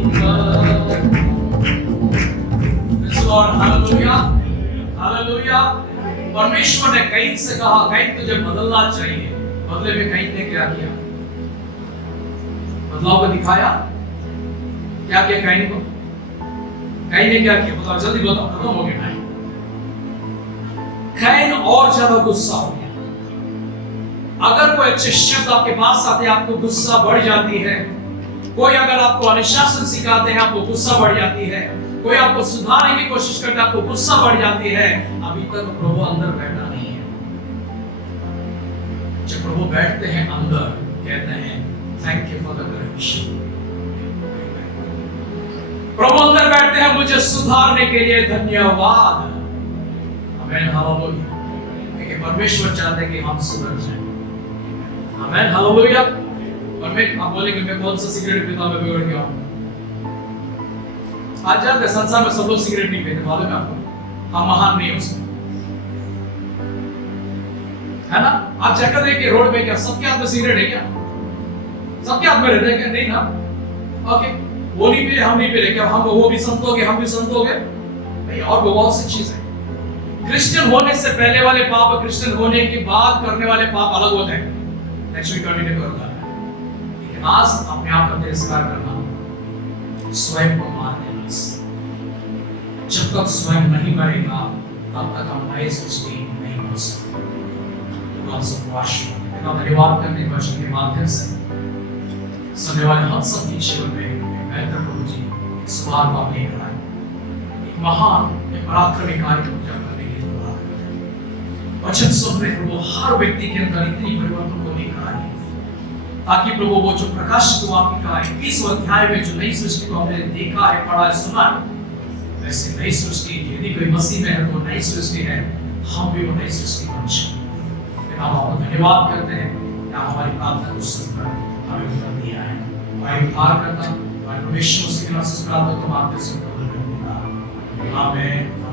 बदल। हालेलुया। हालेलुया। परमेश्वर ने कैन से कहा, कैन तुझे बदलना चाहिए। बदले में कैन ने क्या किया? बदलाव को दिखाया। क्या किया कैन को? कैन ने क्या किया? बताओ जल्दी बताओ, खत्म हो गया टाइम। कैन और ज्यादा गुस्सा हो गया। अगर कोई अच्छे शब्द आपके पास आते हैं, आपको गुस्सा बढ़ जाती है। कोई अगर आपको अनुशासन सिखाते हैं, आपको गुस्सा बढ़ जाती है। कोई आपको सुधारने की कोशिश करता है, आपको गुस्सा बढ़ जाती है। अभी तक प्रभु अंदर बैठा नहीं है। जब प्रभु बैठते हैं अंदर, कहते हैं thank you for the correction. प्रभु अंदर बैठते हैं, मुझे सुधारने के लिए धन्यवाद। आमेन। हालेलुया। क्योंकि परमेश्वर चाहते हैं कि हम सुधर जाएं। आमेन। हालेलुया। और आप बोलेंगे मैं कौन सा सिगरेट पीता, मैं बिगड़ गया हूं। आज जानते संसार में सब लोग सिगरेट नहीं पीते, मालूम है आपको? हम महान नहीं उसमें, है ना? आप चेक कर देखिए रोड पे, क्या सबके हाथ में सिगरेट है क्या? सबके हाथ में रहता है क्या? नहीं ना। ओके, वो नहीं पी रहे, हम नहीं पी रहे, क्या हम वो भी संत हो गए, हम भी संत हो गए? नहीं। और बहुत सी चीज है। क्रिश्चियन होने से पहले वाले पाप, क्रिश्चियन होने के बाद करने वाले पाप अलग होते हैं। नेक्स्ट वीक कंटिन्यू करूंगा। लेकिन आज अपने आप का तिरस्कार करना, स्वयं को मार देना। जब तक स्वयं नहीं मरेगा तब तक हम नए सृष्टि नहीं हो सकते। हम सबको आशीर्वाद धन्यवाद करने वचन के माध्यम से सुनने वाले हम सब के जीवन में बेहतर प्रभु जी एक सुधार को आपने कराया, एक महान एक पराक्रमी कार्य को पूरा करने के लिए वचन सुनने प्रभु हर व्यक्ति के अंदर इतनी परिवर्तन को लेकर आए, ताकि प्रभु वो जो प्रकाशित वाक्य का 21वां अध्याय में जो नई सृष्टि को हमने देखा है, पढ़ा है, सुना है, वैसे नई सृष्टि यदि कोई मसीह में है तो नई सृष्टि है, हम भी वो नई सृष्टि बन जाए। हम आपको धन्यवाद करते हैं कि आप हमारी प्रार्थना को सुनकर हमें उत्तर दिया है। हमारी उद्धार करता हमारे परमेश्वर से प्रार्थना को मानते हैं। आमीन।